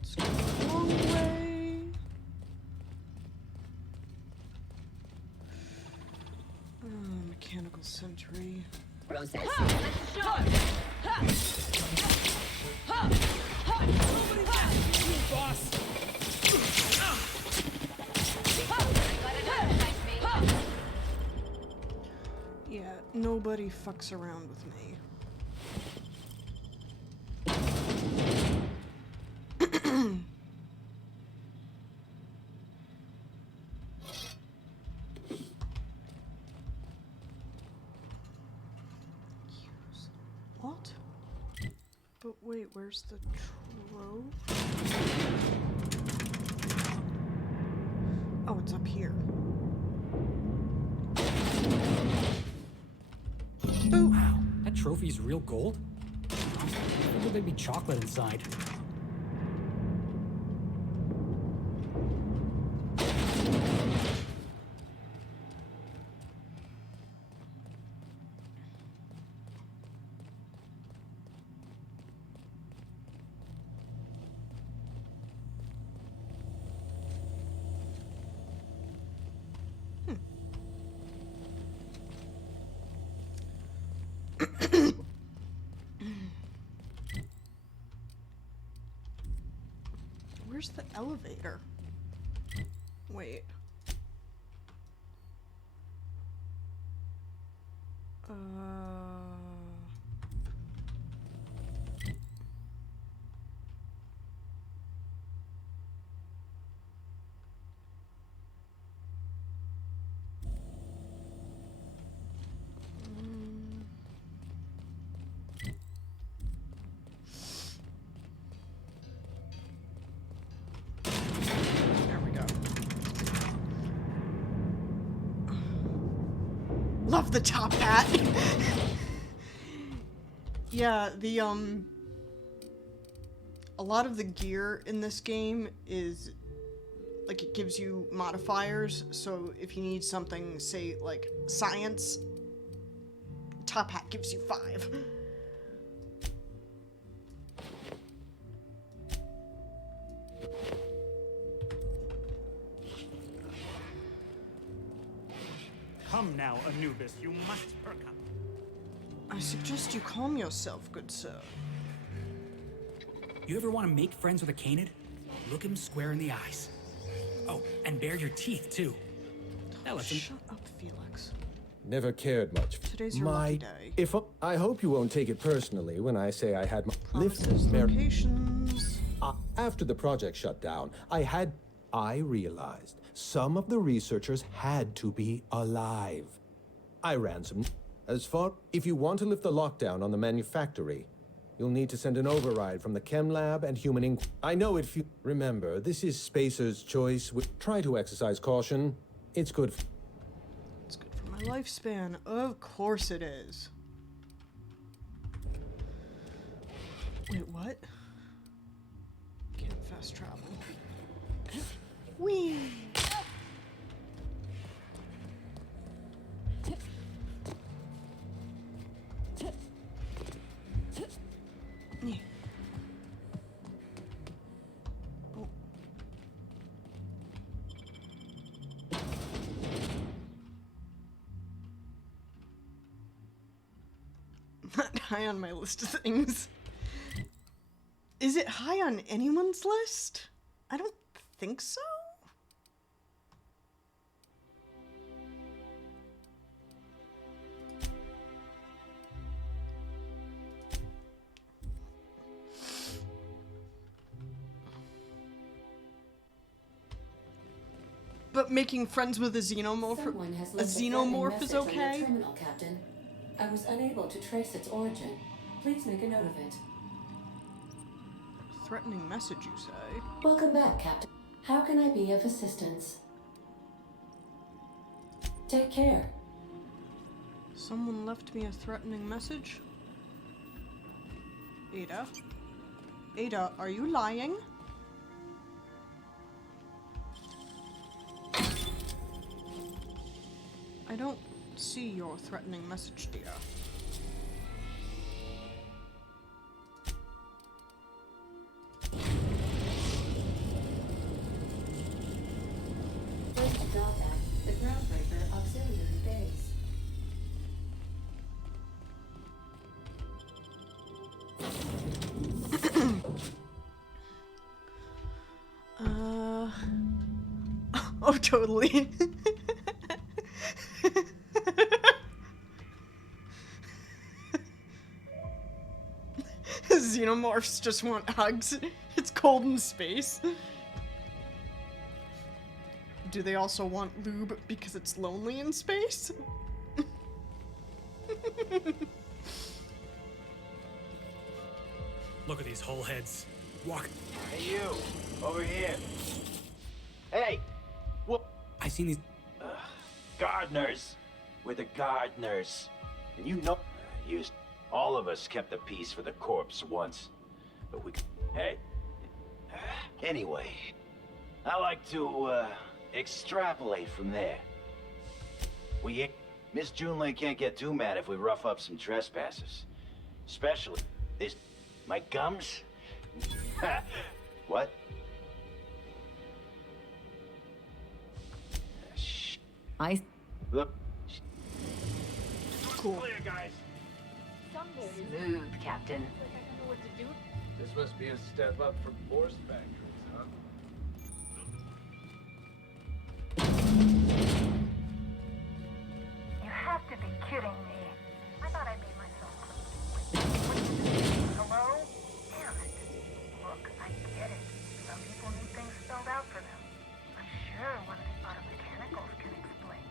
Let's go the long way. Mechanical sentry. Process. Boss! Yeah, nobody fucks around with me. But wait, where's the trove? Oh, it's up here. Wow, that trophy's real gold? I figured there'd be chocolate inside. Where's the elevator? Wait. There we go. Love the top hat. Yeah, a lot of the gear in this game is like it gives you modifiers, so if you need something, say like science, top hat gives you 5. Come now, Anubis, you must perk up. I suggest you calm yourself, good sir. You ever want to make friends with a canid? Look him square in the eyes. Oh, and bare your teeth, too. That lets him... Shut up, Felix. Never cared much. Today's your lucky day. I hope you won't take it personally when I say I had my Promises, locations. After the project shut down, I realized some of the researchers had to be alive. I ran some. If you want to lift the lockdown on the manufactory, you'll need to send an override from the chem lab and human inc. I know it. Remember, this is Spacer's choice. Try to exercise caution. It's good. It's good for my lifespan. Of course it is. Wait, what? Can't fast travel. Whee! Yeah. Oh. Not high on my list of things. Is it high on anyone's list? I don't think so. But making friends with a xenomorph is okay? Terminal, Captain. I was unable to trace its origin. Please make a note of it. Threatening message, you say? Welcome back, Captain. How can I be of assistance? Take care. Someone left me a threatening message? Ada? Ada, are you lying? I don't see your threatening message, dear. First stop at the Groundbreaker Auxiliary Base. Oh, totally. Xenomorphs just want hugs. It's cold in space. Do they also want lube because it's lonely in space? Look at these hull heads. Walk. Hey, you! Over here! Hey! What? I seen these. Gardeners! We're the gardeners. And you know, all of us kept the peace for the corpse once. But we, hey. Anyway, I like to, extrapolate from there. Miss Junlei can't get too mad if we rough up some trespassers. Especially this, my gums? What? Look. Cool. Clear, guys. Smooth, Captain. This must be a step up from force factories, huh? You have to be kidding me. I thought I made myself clear. Hello? Damn it. Look, I get it. Some people need things spelled out for them. I'm sure one of the auto mechanicals can explain.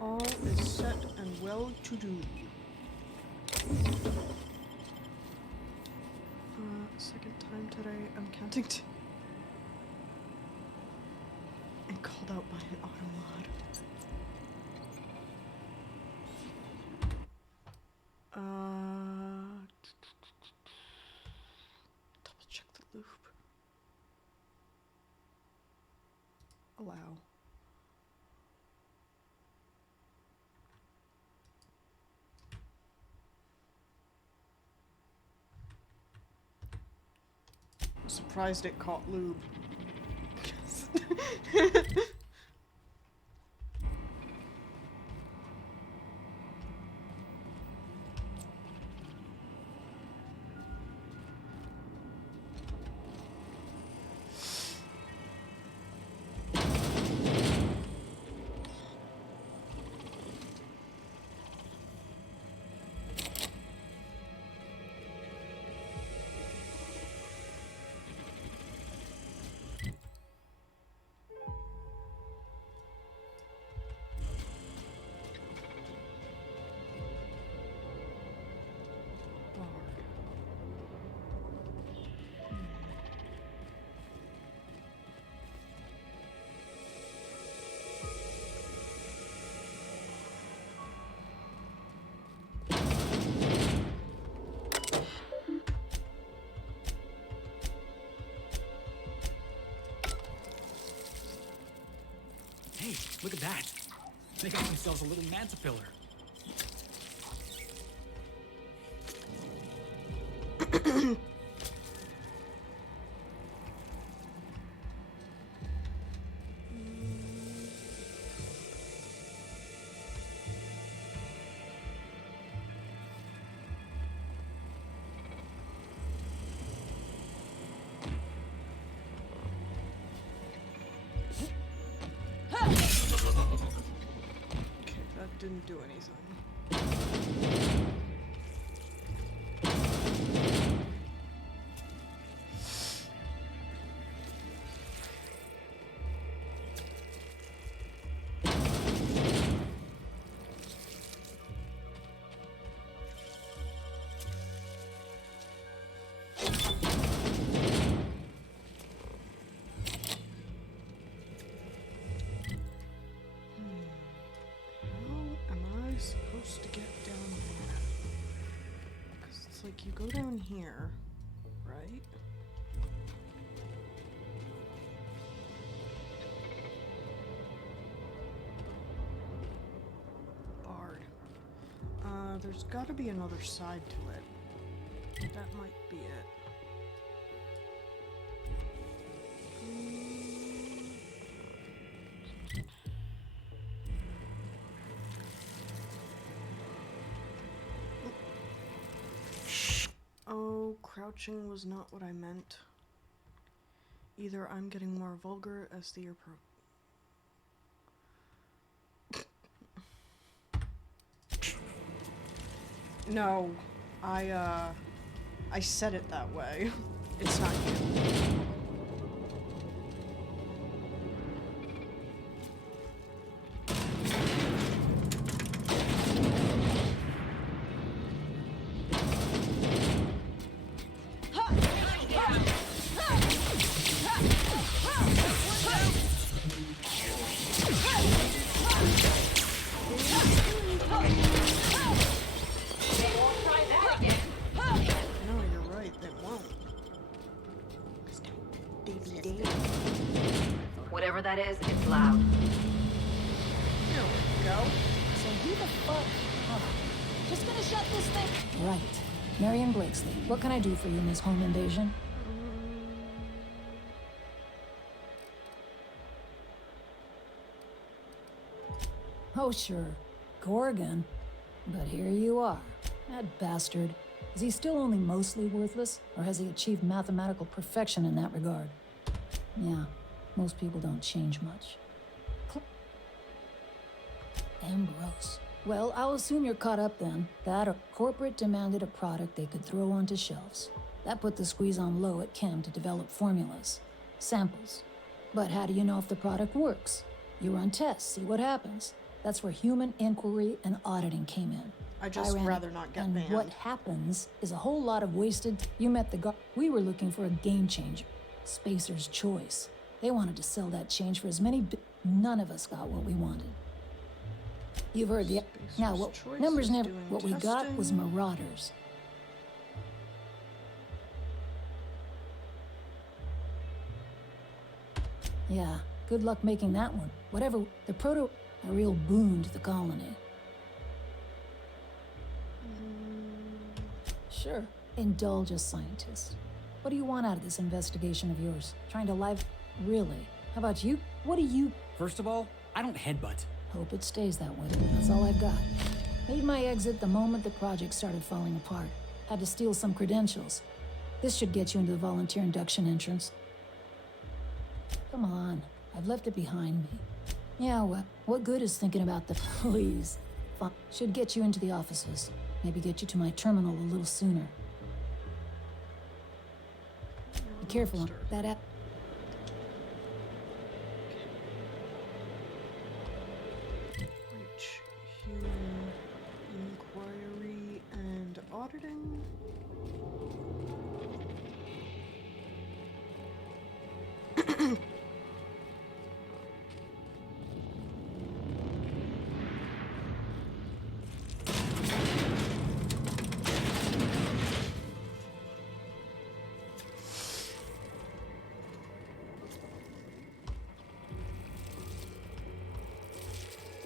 All is set and well to do. Second time today I'm counting and called out by an automod. Double check the loop. Allow. I'm surprised it caught lube. Hey, look at that. They got themselves a little manta pillar. Didn't do anything. Supposed to get down here? Because it's like you go down here, right? Barred. There's got to be another side to it. That might be it. Oh, crouching was not what I meant. Either I'm getting more vulgar as the year No, I said it that way. It's not you. Whatever that is, it's loud. There we go. So who the fuck? Oh, just gonna shut this thing. Right. Marion Blakesley. What can I do for you, Miss Home Invasion? Oh, sure. Gorgon. But here you are. That bastard. Is he still only mostly worthless, or has he achieved mathematical perfection in that regard? Yeah, most people don't change much. Ambrose. Well, I'll assume you're caught up then. That or corporate demanded a product they could throw onto shelves. That put the squeeze on low at Chem to develop formulas. Samples. But how do you know if the product works? You run tests, see what happens. That's where human inquiry and auditing came in. I'd just rather not get banned. And what happens is a whole lot of wasted... You met the guy. We were looking for a game changer. Spacer's choice. They wanted to sell that change for as many... None of us got what we wanted. You've heard the... Now, what numbers never... What we got was marauders. Yeah, good luck making that one. Whatever, the proto... A real boon to the colony. Sure. Indulge a scientist. What do you want out of this investigation of yours? Trying to live... Really? How about you? What do you... First of all, I don't headbutt. Hope it stays that way. That's all I've got. Made my exit the moment the project started falling apart. Had to steal some credentials. This should get you into the volunteer induction entrance. Come on. I've left it behind me. Yeah, well, what good is thinking about the... Please. Fine. Should get you into the offices. Maybe get you to my terminal a little sooner. Be careful. That app... Reach human inquiry and auditing.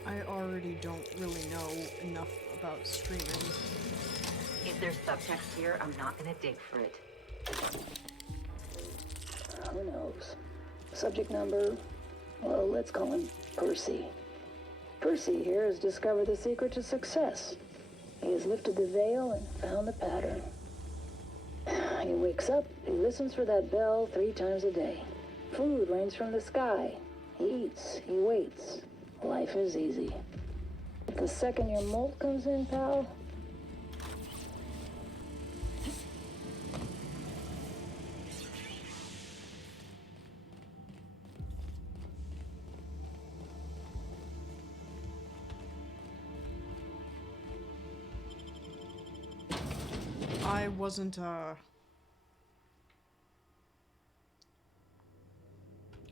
I already don't really know enough about streaming. If there's subtext here, I'm not gonna dig for it. Who knows? Subject number... Well, let's call him Percy. Percy here has discovered the secret to success. He has lifted the veil and found the pattern. He wakes up, he listens for that bell 3 times a day. Food rains from the sky. He eats, he waits. Life is easy. The second your molt comes in, pal...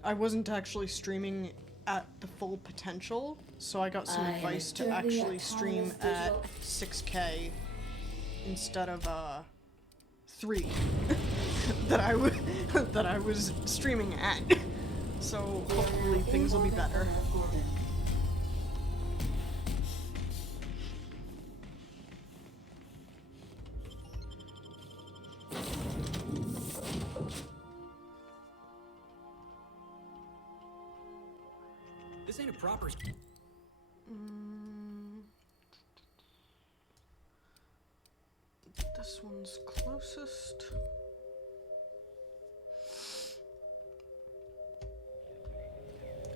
I wasn't actually streaming at the full potential, so I got some advice to actually stream at 6K instead of 3 that I was streaming at. So hopefully things will be better. This ain't a proper... This one's closest.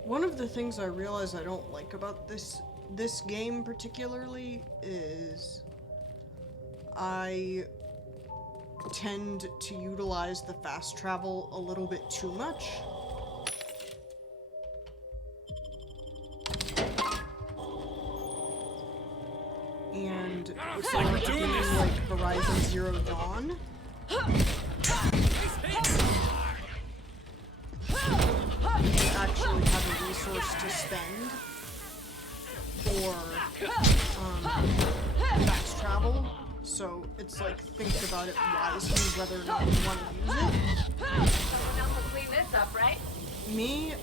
One of the things I realize I don't like about this game particularly is I tend to utilize the fast travel a little bit too much. And so like a game like Horizon Zero Dawn, you actually have a resource to spend for fast travel. So it's like, think about it wisely whether or not you want to use it. Someone else will clean this up, right? Me,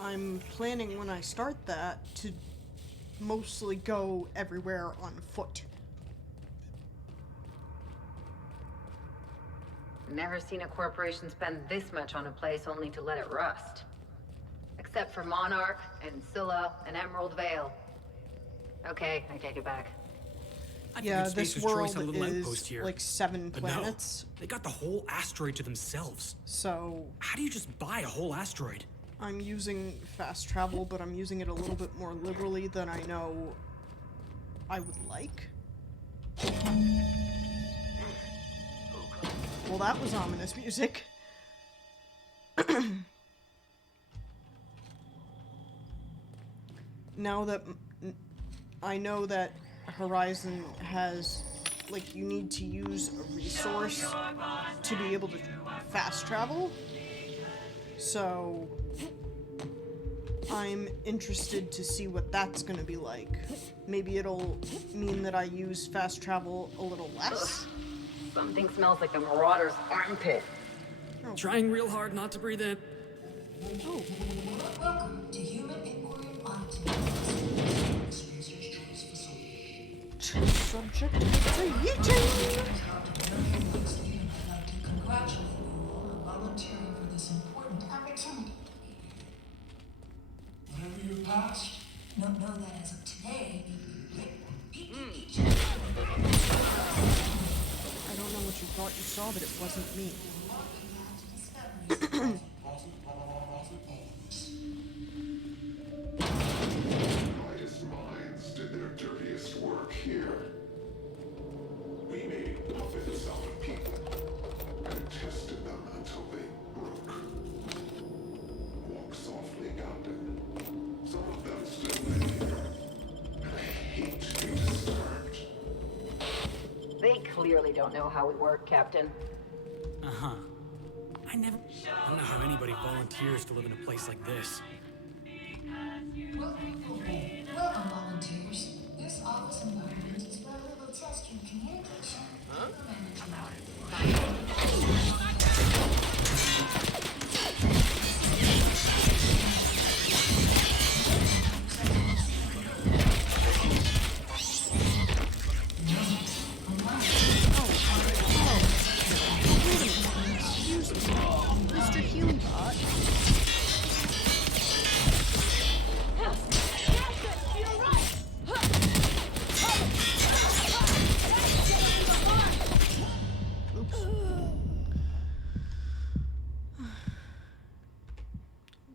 I'm planning when I start that to mostly go everywhere on foot. Never seen a corporation spend this much on a place only to let it rust. Except for Monarch and Scylla and Emerald Vale. Okay, I take it back. Yeah, this world had a little is outpost here. like 7 But planets. no, they got the whole asteroid to themselves. So how do you just buy a whole asteroid? I'm using fast travel, but I'm using it a little bit more liberally than I know I would like. Well, that was ominous music. Now that I know that Horizon has, like, you need to use a resource to be able to fast travel, so I'm interested to see what that's gonna be like. Maybe it'll mean that I use fast travel a little less. Something smells like a marauder's armpit. Oh. Trying real hard not to breathe in. Oh. Welcome to Human Inquiry Monitoring. Subject creating. I'd like to congratulate you all on volunteering for this important opportunity. Whatever your past, know that as of today, I don't know what you thought you saw, but it wasn't me. Brightest minds did their dirtiest work here. We made puppets out of people and tested them until they broke. Walk softly, Captain. Some of them still live here, and I hate to be disturbed. They clearly don't know how we work, Captain. Uh-huh. I don't know how anybody volunteers to live in a place like this. Welcome, volunteers. This office environment is where we will test your communication. Excuse me, Mr. Healybot.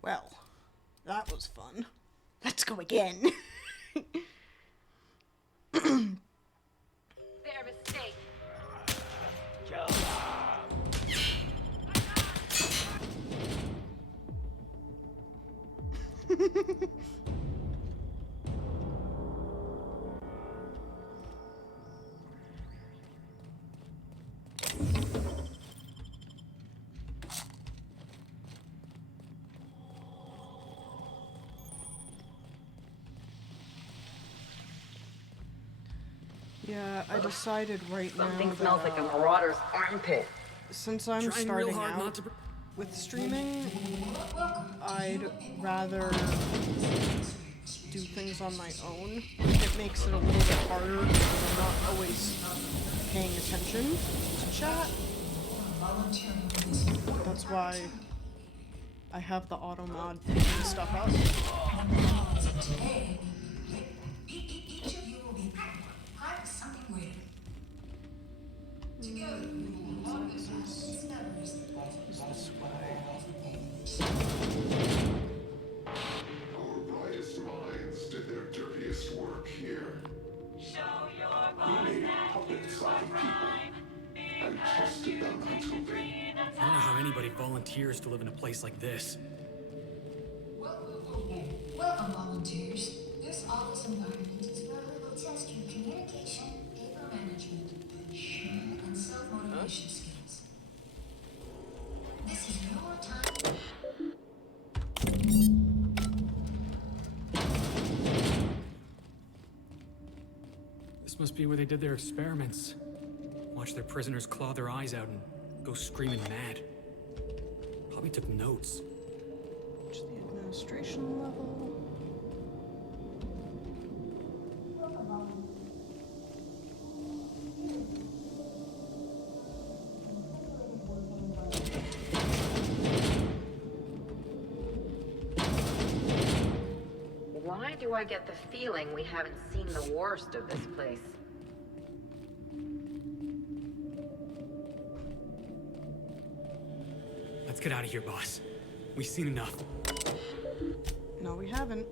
Well, that was fun. Let's go again. Their mistake. Yeah, I decided right Something now smells that, like a marauder's armpit. since I'm Trying starting real hard out not to with streaming, I'd rather do things on my own. It makes it a little bit harder because I'm not always paying attention to chat. That's why I have the auto mod picking stuff up. Today, each of you will be part of something greater. Together, we will unlock this memories. Is this way? anybody volunteers to live in a place like this. Welcome, volunteers. This office environment is where we will test your communication, paper management, and self-motivation skills. This is your time. This must be where they did their experiments. Watch their prisoners claw their eyes out and go screaming mad. Probably took notes. To the administration level. Why do I get the feeling we haven't seen the worst of this place? Let's get out of here, boss. We've seen enough. No, we haven't.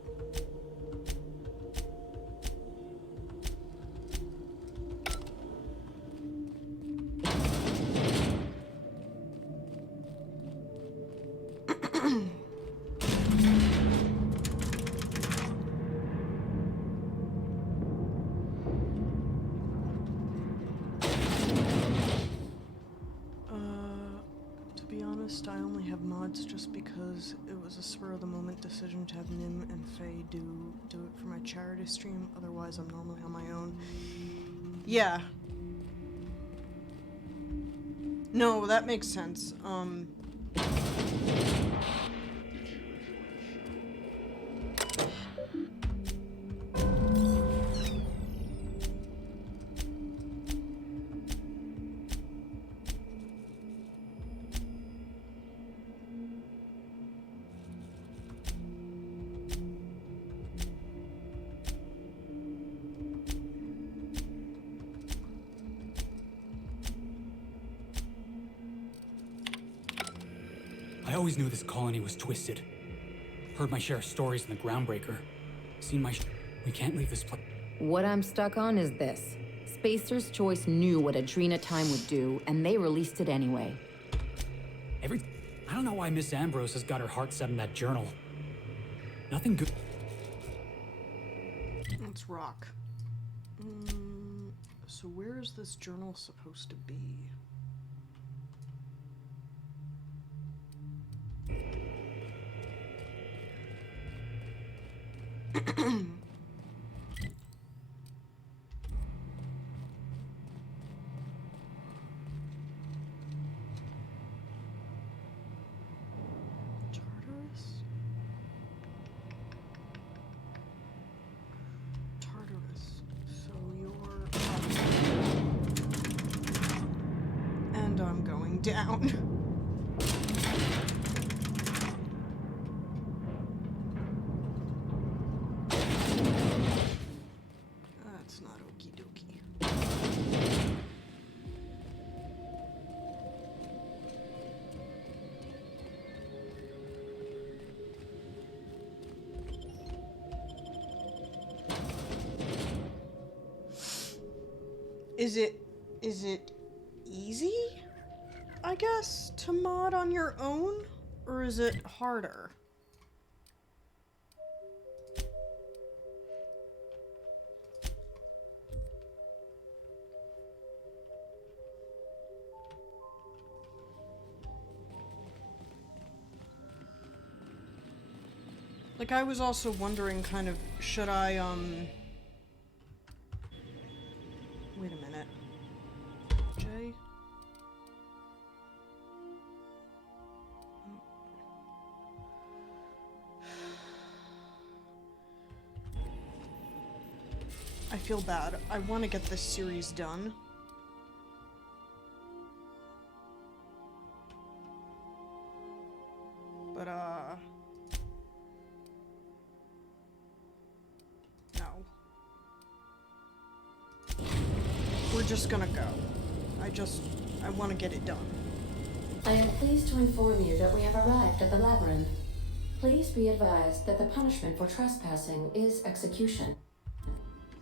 I only have mods just because it was a spur-of-the-moment decision to have Nim and Faye do it for my charity stream. Otherwise, I'm normally on my own. Yeah. No, that makes sense. I always knew this colony was twisted. Heard my share of stories in the Groundbreaker. Seen my We can't leave this place. What I'm stuck on is this. Spacer's Choice knew what Adrena Time would do, and they released it anyway. I don't know why Miss Ambrose has got her heart set in that journal. Nothing good. Let's rock. So where is this journal supposed to be? Down. That's not okie dokie. Is it easy? I guess, to mod on your own? Or is it harder? Like, I was also wondering, kind of, should I, wait a minute. Jay? I feel bad. I want to get this series done. But, no. We're just gonna go. I want to get it done. I am pleased to inform you that we have arrived at the labyrinth. Please be advised that the punishment for trespassing is execution.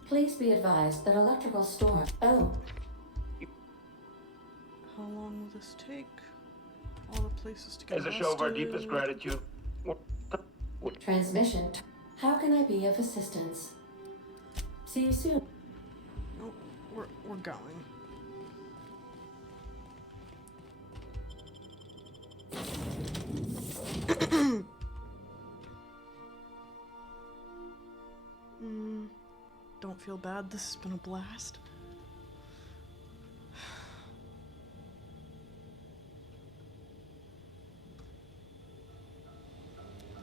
Please be advised that electrical storm. Oh. How long will this take? all the places to get As a show of our arrested. deepest gratitude. Transmission. How can I be of assistance? See you soon. Oh, we're going. Don't feel bad. This has been a blast.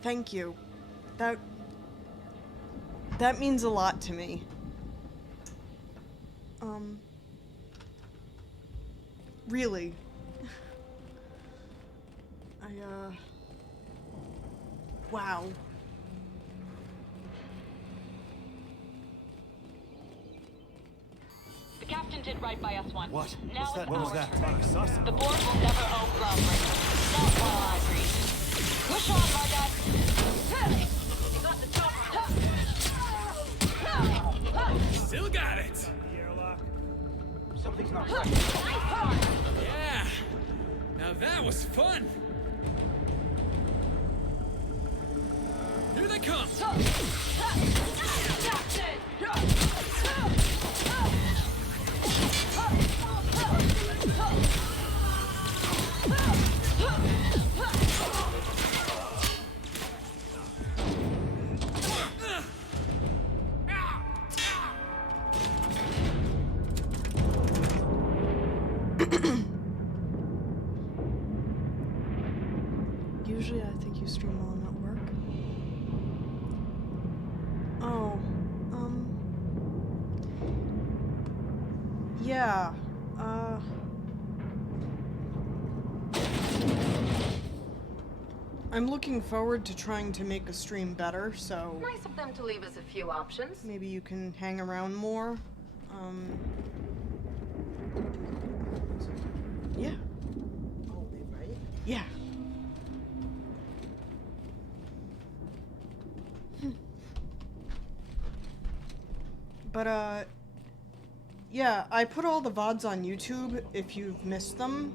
Thank you. That means a lot to me. Really. Wow. The captain did right by us once. What? Now What's that? it's What was our that? turn. Sauce? The board will never own Groundbreaker. Not while I breathe. Push on, Margot. You got the top. Still got it. Something's not right. Yeah. Now that was fun. Here they come. Usually I think you stream while I'm at work. Oh, yeah, I'm looking forward to trying to make a stream better, so Nice of them to leave us a few options. maybe you can hang around more. Yeah. Oh, wait, right? Yeah. But, yeah, I put all the VODs on YouTube if you've missed them.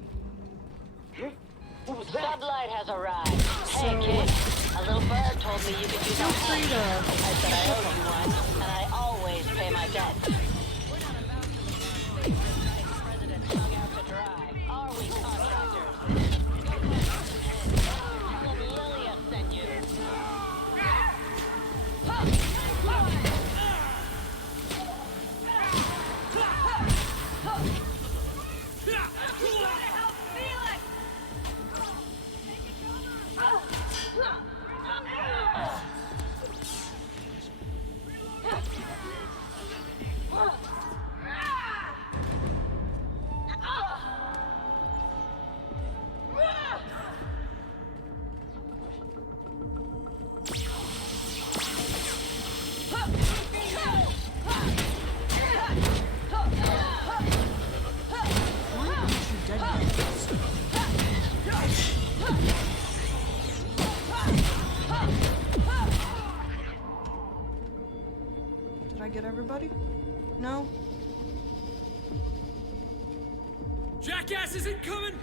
What was that? Sublight has arrived. Hey, kid. A little bird told me you could use our help. I said I owed you one, and I always pay my debt. President hung out to dry. Are we contractors? Tell him Lilia sent you. Did I get everybody? No? Jackass isn't coming.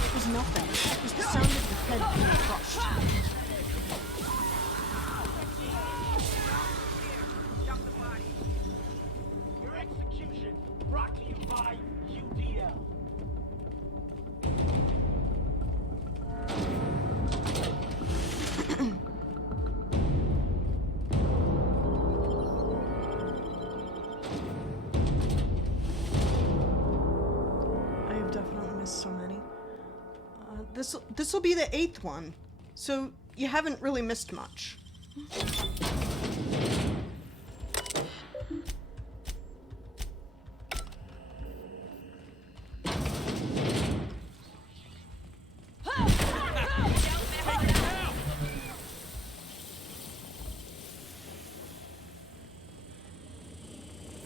It was nothing. It was the sound of the head being crushed. Your execution brought to you by UDL. I have definitely missed so many. This will be the 8th one, so you haven't really missed much.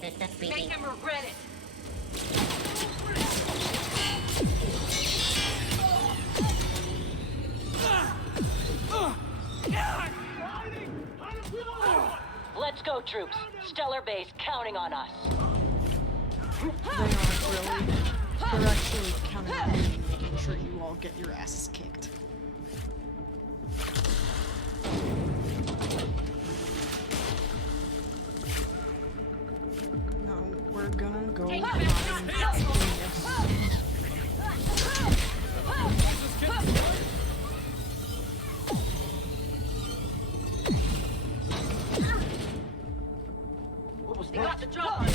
Make him regret it. Let's go, troops. Stellar Base counting on us. They aren't really. They're actually counting on me, making sure you all get your asses kicked. No, we're gonna go find this. You got the job on it.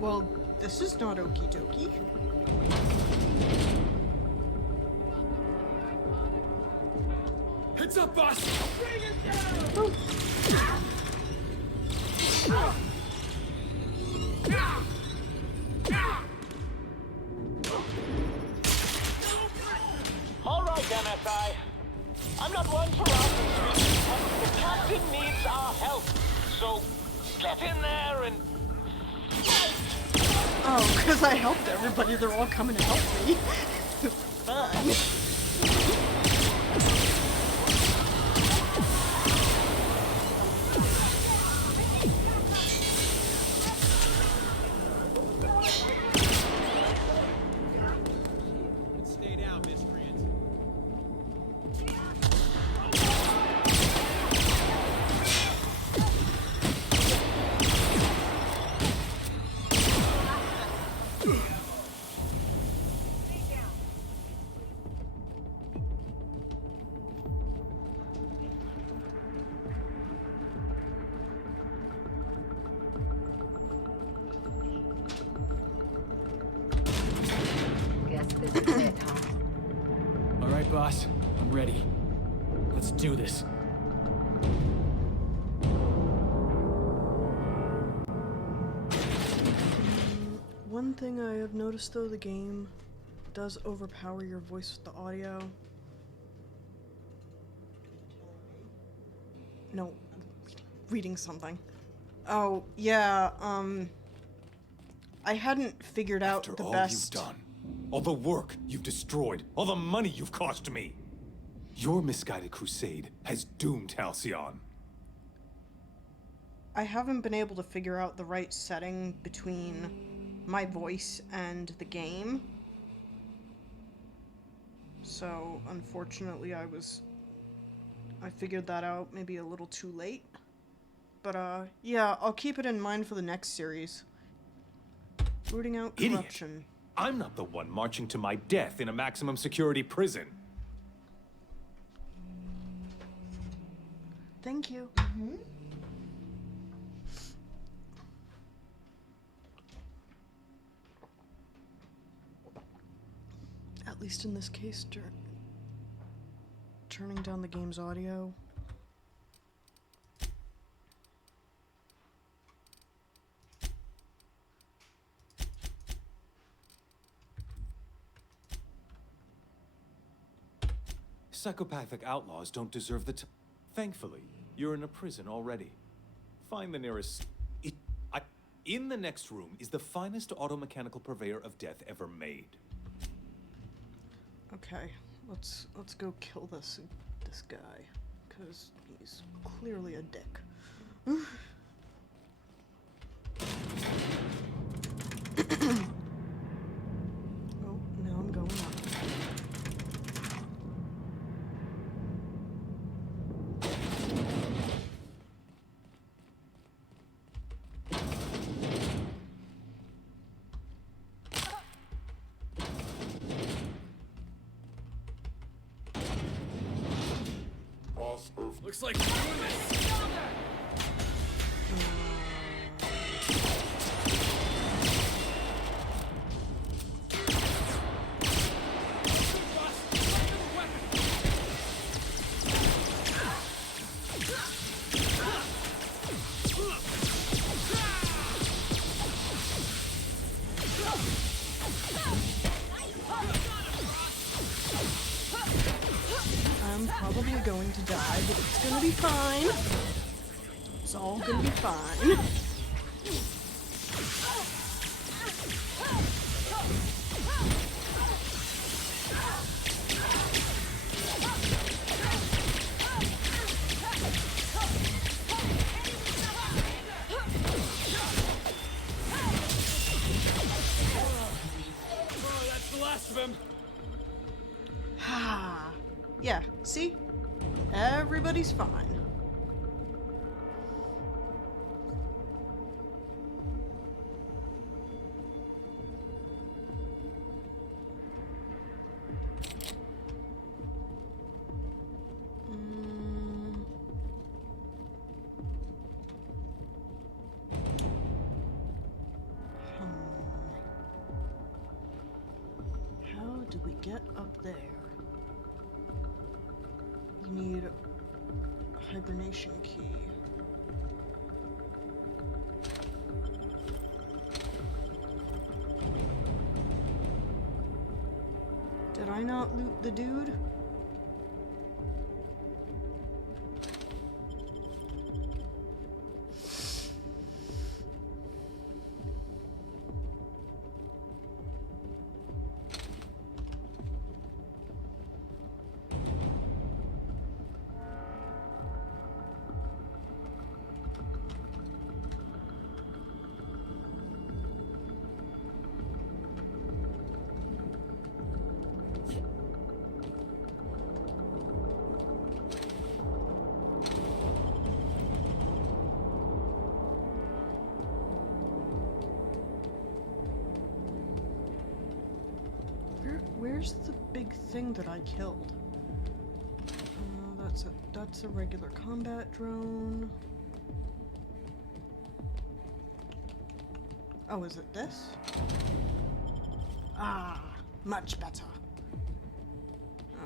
Well, this is not okie dokie. Heads up, boss! All right, MSI. I'm not one for arguing. The captain needs our help. So get in there and Oh, because I helped everybody, they're all coming to help me. Fun. Stay down, miscreants. Guess this is it, huh? All right, boss. I'm ready. Let's do this. One thing I have noticed though, the game does overpower your voice with the audio. No, reading something. Oh, yeah, I hadn't figured out After the all best. you've done, all the work you've destroyed, all the money you've cost me, your misguided crusade has doomed Halcyon. I haven't been able to figure out the right setting between my voice and the game. So, unfortunately, I figured that out maybe a little too late. But, yeah, I'll keep it in mind for the next series. Rooting out Idiot. corruption. I'm not the one marching to my death in a maximum security prison. Thank you. At least in this case, turning down the game's audio. Psychopathic outlaws don't deserve the Thankfully, you're in a prison already. Find the nearest... In the next room is the finest automechanical purveyor of death ever made. Okay, let's go kill this guy, because he's clearly a dick. else. Looks like you're doing this. I'm probably going to die, but it's gonna be fine. It's all gonna be fine. Oh, that's the last of him. Yeah, see? Everybody's fine. How do we get up there? You need a hibernation key. Did I not loot the dude? Where's the big thing that I killed? That's a regular combat drone. Oh, is it this? Ah, much better.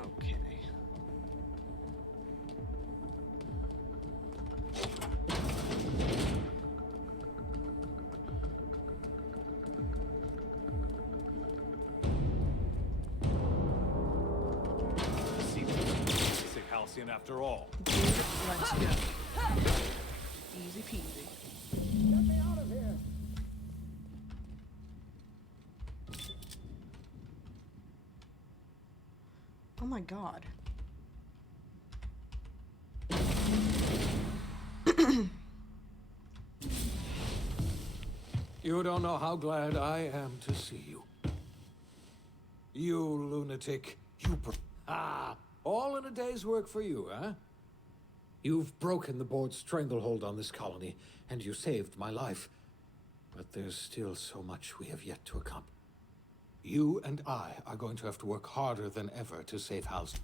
Okay. After all. Let's go. Easy peasy. Get me out of here. Oh my god. You don't know how glad I am to see you. You lunatic. All in a day's work for you, huh? You've broken the board's stranglehold on this colony, and you saved my life. But there's still so much we have yet to accomplish. You and I are going to have to work harder than ever to save Hal's.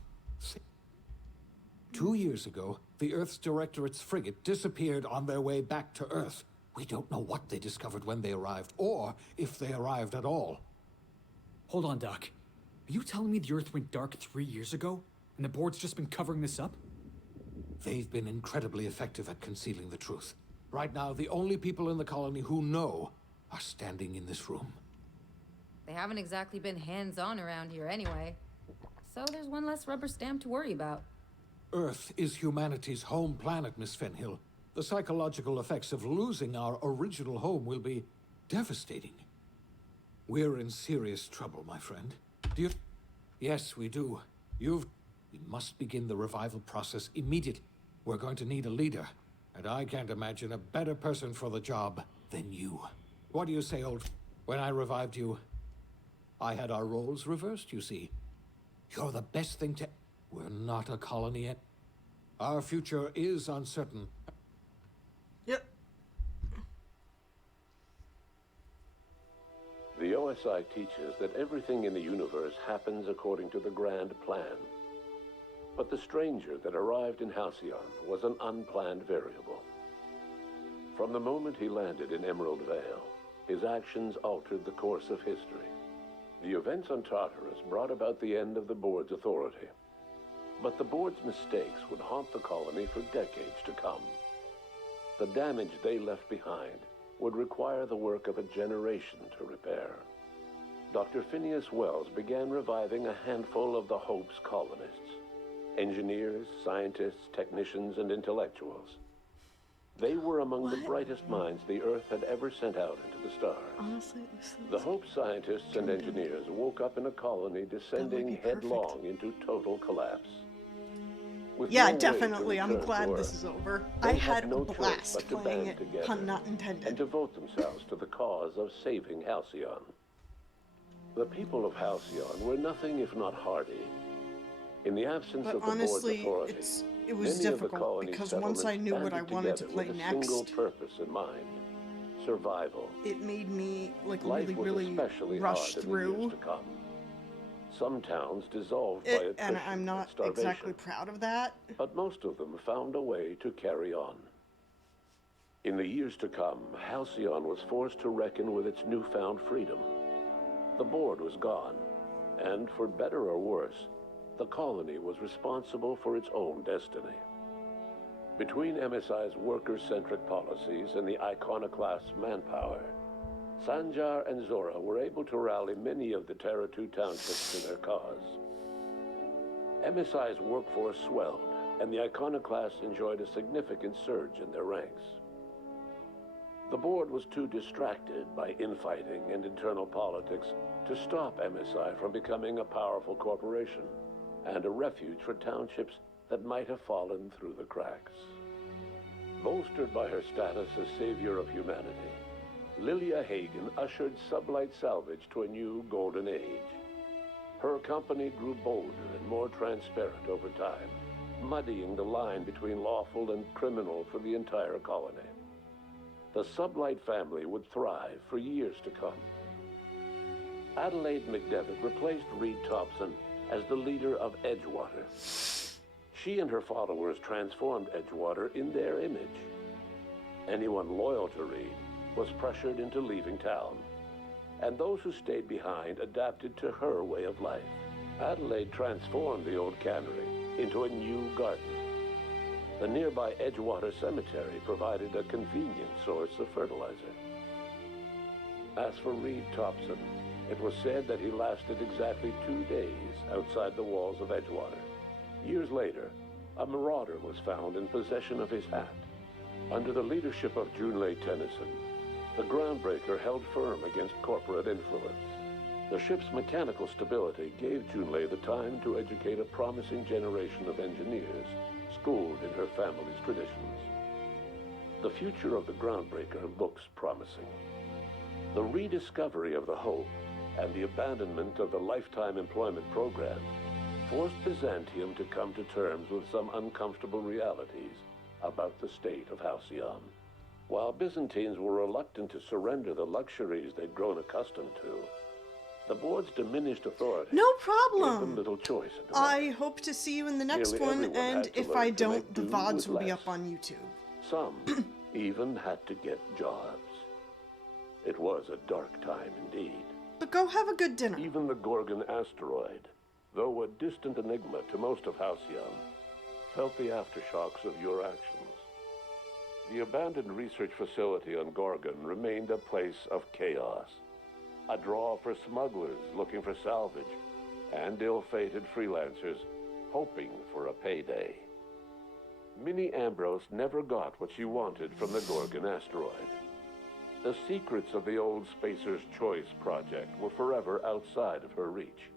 2 years ago, the Earth's Directorate's frigate disappeared on their way back to Earth. We don't know what they discovered when they arrived, or if they arrived at all. Hold on, Doc. Are you telling me the Earth went dark 3 years ago? And the board's just been covering this up? They've been incredibly effective at concealing the truth. Right now, the only people in the colony who know are standing in this room. They haven't exactly been hands-on around here anyway. So there's one less rubber stamp to worry about. Earth is humanity's home planet, Miss Fenhill. The psychological effects of losing our original home will be devastating. We're in serious trouble, my friend. Do you... Yes, we do. We must begin the revival process immediately. We're going to need a leader, and I can't imagine a better person for the job than you. What do you say, old... When I revived you, I had our roles reversed, you see. You're the best thing to... We're not a colony yet. Our future is uncertain. Yep. The OSI teaches that everything in the universe happens according to the grand plan. But the stranger that arrived in Halcyon was an unplanned variable. From the moment he landed in Emerald Vale, his actions altered the course of history. The events on Tartarus brought about the end of the Board's authority. But the Board's mistakes would haunt the colony for decades to come. The damage they left behind would require the work of a generation to repair. Dr. Phineas Wells began reviving a handful of the Hope's colonists. Engineers, scientists, technicians, and intellectuals. They were among the brightest minds the Earth had ever sent out into the stars. Honestly, The Hope scientists and engineers woke up in a colony descending headlong into total collapse. With Yeah, no way to definitely. I'm return glad to this Earth, is over. they I had no a choice blast but to playing band it, together pun not intended. and devote themselves to the cause of saving Halcyon. The people of Halcyon were nothing if not hardy. In the absence But of the honestly, Board's authority, it was many of the difficult colony's because once I knew what I banded wanted to together play with a next, single purpose in mind: survival. it made me like Life was really especially rush hard in the years through to come. Some towns dissolved by it, attrition and I'm not starvation, exactly proud of that. but most of them found a way to carry on. In the years to come, Halcyon was forced to reckon with its newfound freedom. The Board was gone, and for better or worse, the colony was responsible for its own destiny. Between MSI's worker-centric policies and the iconoclast's manpower, Sanjar and Zora were able to rally many of the Terra 2 townships to their cause. MSI's workforce swelled, and the iconoclasts enjoyed a significant surge in their ranks. The Board was too distracted by infighting and internal politics to stop MSI from becoming a powerful corporation and a refuge for townships that might have fallen through the cracks. Bolstered by her status as savior of humanity, Lilia Hagen ushered Sublight Salvage to a new golden age. Her company grew bolder and more transparent over time, muddying the line between lawful and criminal for the entire colony. The Sublight family would thrive for years to come. Adelaide McDevitt replaced Reed Thompson as the leader of Edgewater. She and her followers transformed Edgewater in their image. Anyone loyal to Reed was pressured into leaving town, and those who stayed behind adapted to her way of life. Adelaide transformed the old cannery into a new garden. The nearby Edgewater Cemetery provided a convenient source of fertilizer. As for Reed Thompson, it was said that he lasted exactly 2 days outside the walls of Edgewater. Years later, a marauder was found in possession of his hat. Under the leadership of Junlei Tennyson, the Groundbreaker held firm against corporate influence. The ship's mechanical stability gave Junlei the time to educate a promising generation of engineers schooled in her family's traditions. The future of the Groundbreaker looks promising. The rediscovery of the Hope and the abandonment of the lifetime employment program forced Byzantium to come to terms with some uncomfortable realities about the state of Halcyon. While Byzantines were reluctant to surrender the luxuries they'd grown accustomed to, the Board's diminished authority No gave problem. them little choice in the I hope to see you in the next Nearly one, everyone had and to if learn I to don't, make the do VODs with will be less. up on YouTube. Some even had to get jobs. It was a dark time indeed. But go have a good dinner. Even the Gorgon asteroid, though a distant enigma to most of Halcyon, felt the aftershocks of your actions. The abandoned research facility on Gorgon remained a place of chaos, a draw for smugglers looking for salvage, and ill-fated freelancers hoping for a payday. Minnie Ambrose never got what she wanted from the Gorgon asteroid. The secrets of the old Spacer's Choice project were forever outside of her reach.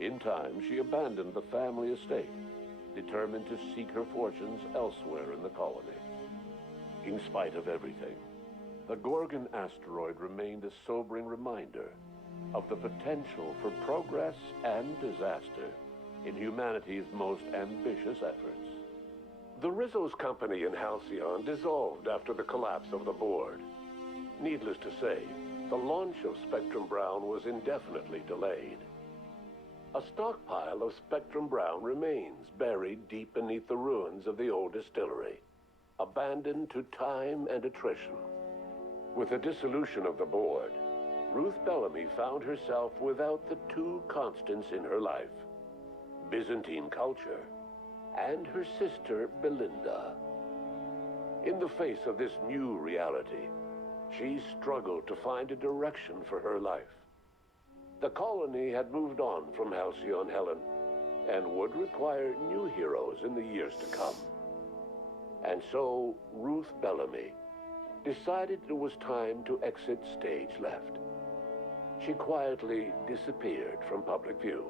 In time, she abandoned the family estate, determined to seek her fortunes elsewhere in the colony. In spite of everything, the Gorgon asteroid remained a sobering reminder of the potential for progress and disaster in humanity's most ambitious efforts. The Rizzo's company in Halcyon dissolved after the collapse of the Board. Needless to say, the launch of Spectrum Brown was indefinitely delayed. A stockpile of spectrum brown remains buried deep beneath the ruins of the old distillery, abandoned to time and attrition. With the dissolution of the board, Ruth Bellamy found herself without the two constants in her life: Byzantine culture and her sister Belinda. In the face of this new reality, she struggled to find a direction for her life. The colony had moved on from Halcyon Helen and would require new heroes in the years to come. And so Ruth Bellamy decided it was time to exit stage left. She quietly disappeared from public view.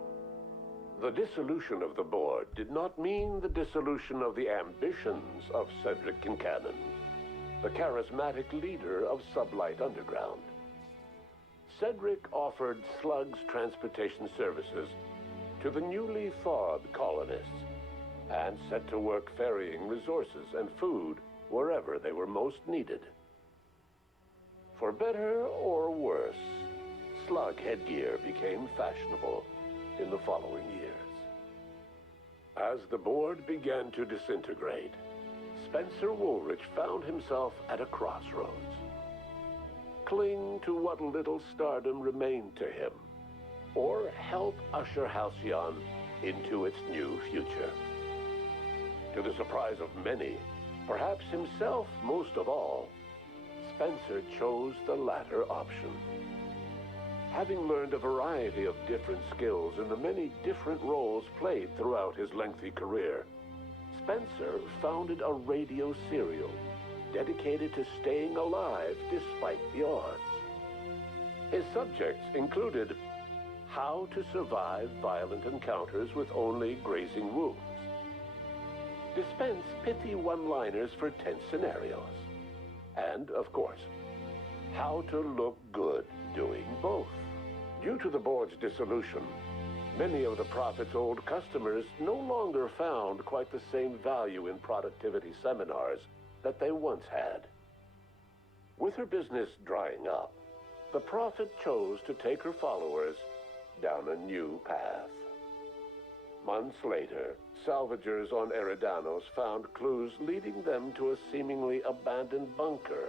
The dissolution of the board did not mean the dissolution of the ambitions of Cedric Kincannon, the charismatic leader of Sublight Underground. Cedric offered Slug's transportation services to the newly thawed colonists and set to work ferrying resources and food wherever they were most needed. For better or worse, Slug headgear became fashionable in the following years. As the board began to disintegrate, Spencer Woolrich found himself at a crossroads. Cling to what little stardom remained to him, or help usher Halcyon into its new future. To the surprise of many, perhaps himself most of all, Spencer chose the latter option. Having learned a variety of different skills in the many different roles played throughout his lengthy career, Spencer founded a radio serial dedicated to staying alive despite the odds. His subjects included how to survive violent encounters with only grazing wounds, dispense pithy one-liners for tense scenarios, and, of course, how to look good doing both. Due to the board's dissolution, many of the Prophet's old customers no longer found quite the same value in productivity seminars that they once had. With her business drying up, the Prophet chose to take her followers down a new path. Months later, salvagers on Eridanos found clues leading them to a seemingly abandoned bunker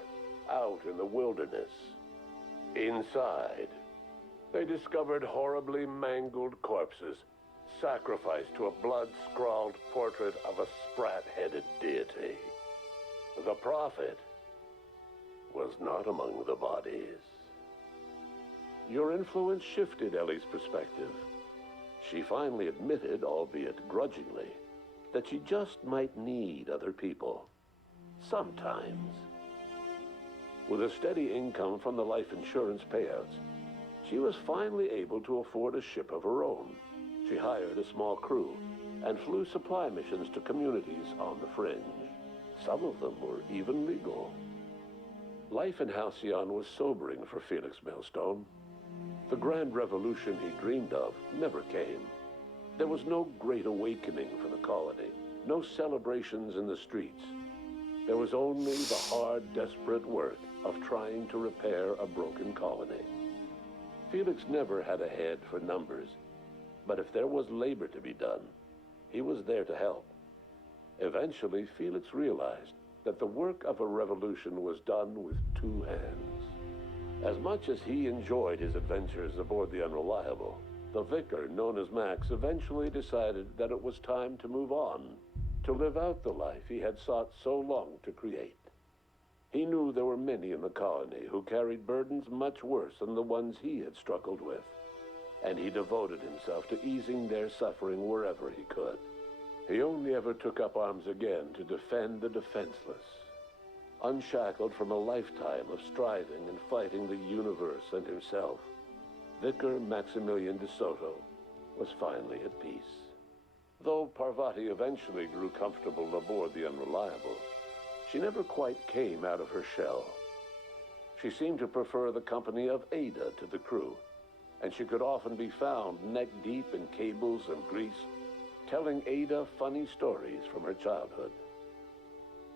out in the wilderness. Inside, they discovered horribly mangled corpses, sacrificed to a blood-scrawled portrait of a sprat-headed deity. The Prophet was not among the bodies. Your influence shifted Ellie's perspective. She finally admitted, albeit grudgingly, that she just might need other people. Sometimes. With a steady income from the life insurance payouts, she was finally able to afford a ship of her own. She hired a small crew and flew supply missions to communities on the fringe. Some of them were even legal. Life in Halcyon was sobering for Felix Millstone. The grand revolution he dreamed of never came. There was no great awakening for the colony, no celebrations in the streets. There was only the hard, desperate work of trying to repair a broken colony. Felix never had a head for numbers, but if there was labor to be done, he was there to help. Eventually, Felix realized that the work of a revolution was done with two hands. As much as he enjoyed his adventures aboard the Unreliable, the vicar, known as Max, eventually decided that it was time to move on, to live out the life he had sought so long to create. He knew there were many in the colony who carried burdens much worse than the ones he had struggled with, and he devoted himself to easing their suffering wherever he could. He only ever took up arms again to defend the defenseless. Unshackled from a lifetime of striving and fighting the universe and himself, Vicar Maximilian de Soto was finally at peace. Though Parvati eventually grew comfortable aboard the Unreliable, she never quite came out of her shell. She seemed to prefer the company of Ada to the crew, and she could often be found neck-deep in cables and grease, telling Ada funny stories from her childhood.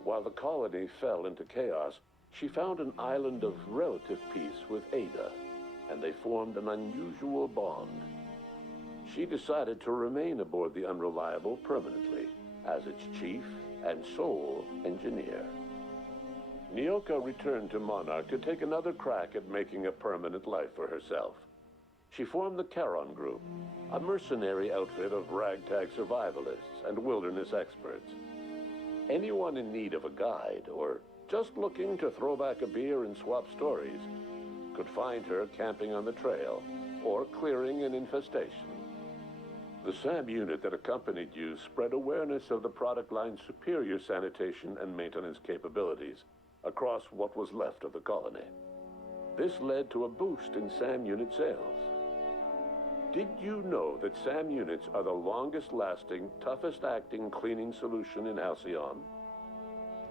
While the colony fell into chaos, she found an island of relative peace with Ada, and they formed an unusual bond. she decided to remain aboard the Unreliable permanently as its chief and sole engineer. Nyoka returned to Monarch to take another crack at making a permanent life for herself. She formed the Charon Group, a mercenary outfit of ragtag survivalists and wilderness experts. Anyone in need of a guide or just looking to throw back a beer and swap stories could find her camping on the trail or clearing an infestation. The SAM unit that accompanied you spread awareness of the product line's superior sanitation and maintenance capabilities across what was left of the colony. This led to a boost in SAM unit sales. Did you know that SAM units are the longest-lasting, toughest-acting cleaning solution in Halcyon?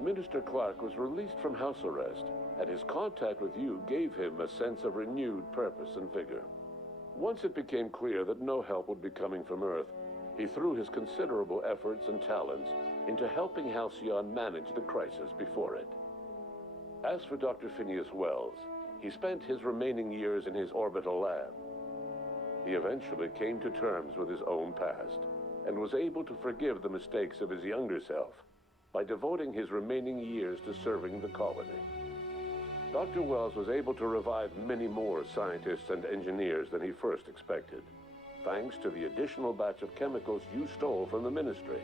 Minister Clark was released from house arrest, and his contact with you gave him a sense of renewed purpose and vigor. Once it became clear that no help would be coming from Earth, he threw his considerable efforts and talents into helping Halcyon manage the crisis before it. As for Dr. Phineas Wells, he spent his remaining years in his orbital lab. He eventually came to terms with his own past and was able to forgive the mistakes of his younger self by devoting his remaining years to serving the colony. Dr. Wells was able to revive many more scientists and engineers than he first expected, thanks to the additional batch of chemicals you stole from the Ministry.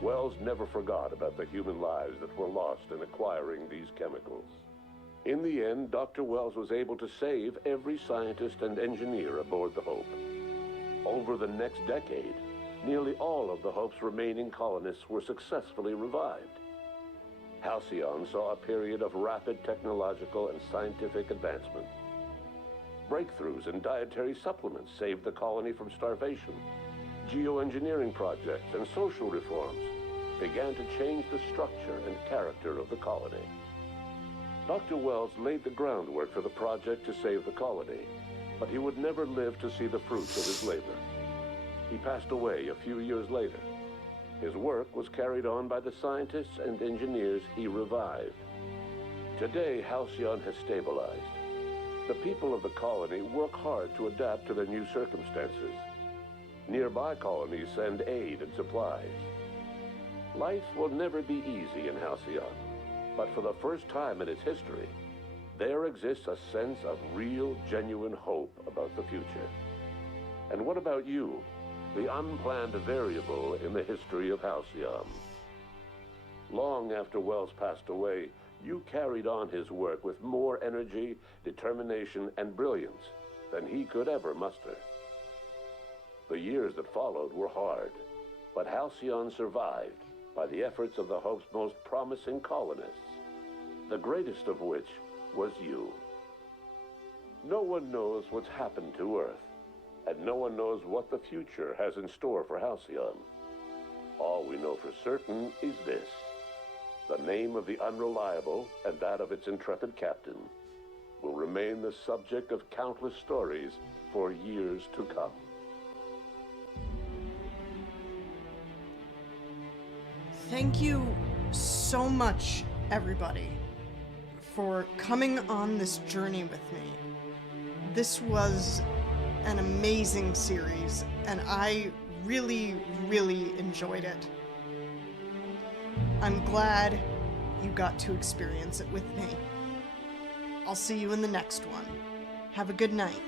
Wells never forgot about the human lives that were lost in acquiring these chemicals. In the end, Dr. Wells was able to save every scientist and engineer aboard the Hope. Over the next decade, nearly all of the Hope's remaining colonists were successfully revived. Halcyon saw a period of rapid technological and scientific advancement. Breakthroughs in dietary supplements saved the colony from starvation. Geoengineering projects and social reforms began to change the structure and character of the colony. Dr. Wells laid the groundwork for the project to save the colony, but he would never live to see the fruits of his labor. He passed away a few years later. His work was carried on by the scientists and engineers he revived. Today, Halcyon has stabilized. The people of the colony work hard to adapt to their new circumstances. Nearby colonies send aid and supplies. Life will never be easy in Halcyon, but for the first time in its history, there exists a sense of real, genuine hope about the future. And what about you, the unplanned variable in the history of Halcyon? Long after Wells passed away, you carried on his work with more energy, determination, and brilliance than he could ever muster. The years that followed were hard, but Halcyon survived by the efforts of the Hope's most promising colonists, the greatest of which was you. No one knows what's happened to Earth, and no one knows what the future has in store for Halcyon. All we know for certain is this: the name of the Unreliable and that of its intrepid captain will remain the subject of countless stories for years to come. Thank you so much, everybody, for coming on this journey with me. This was an amazing series, and I really, really enjoyed it. I'm glad you got to experience it with me. I'll see you in the next one. Have a good night.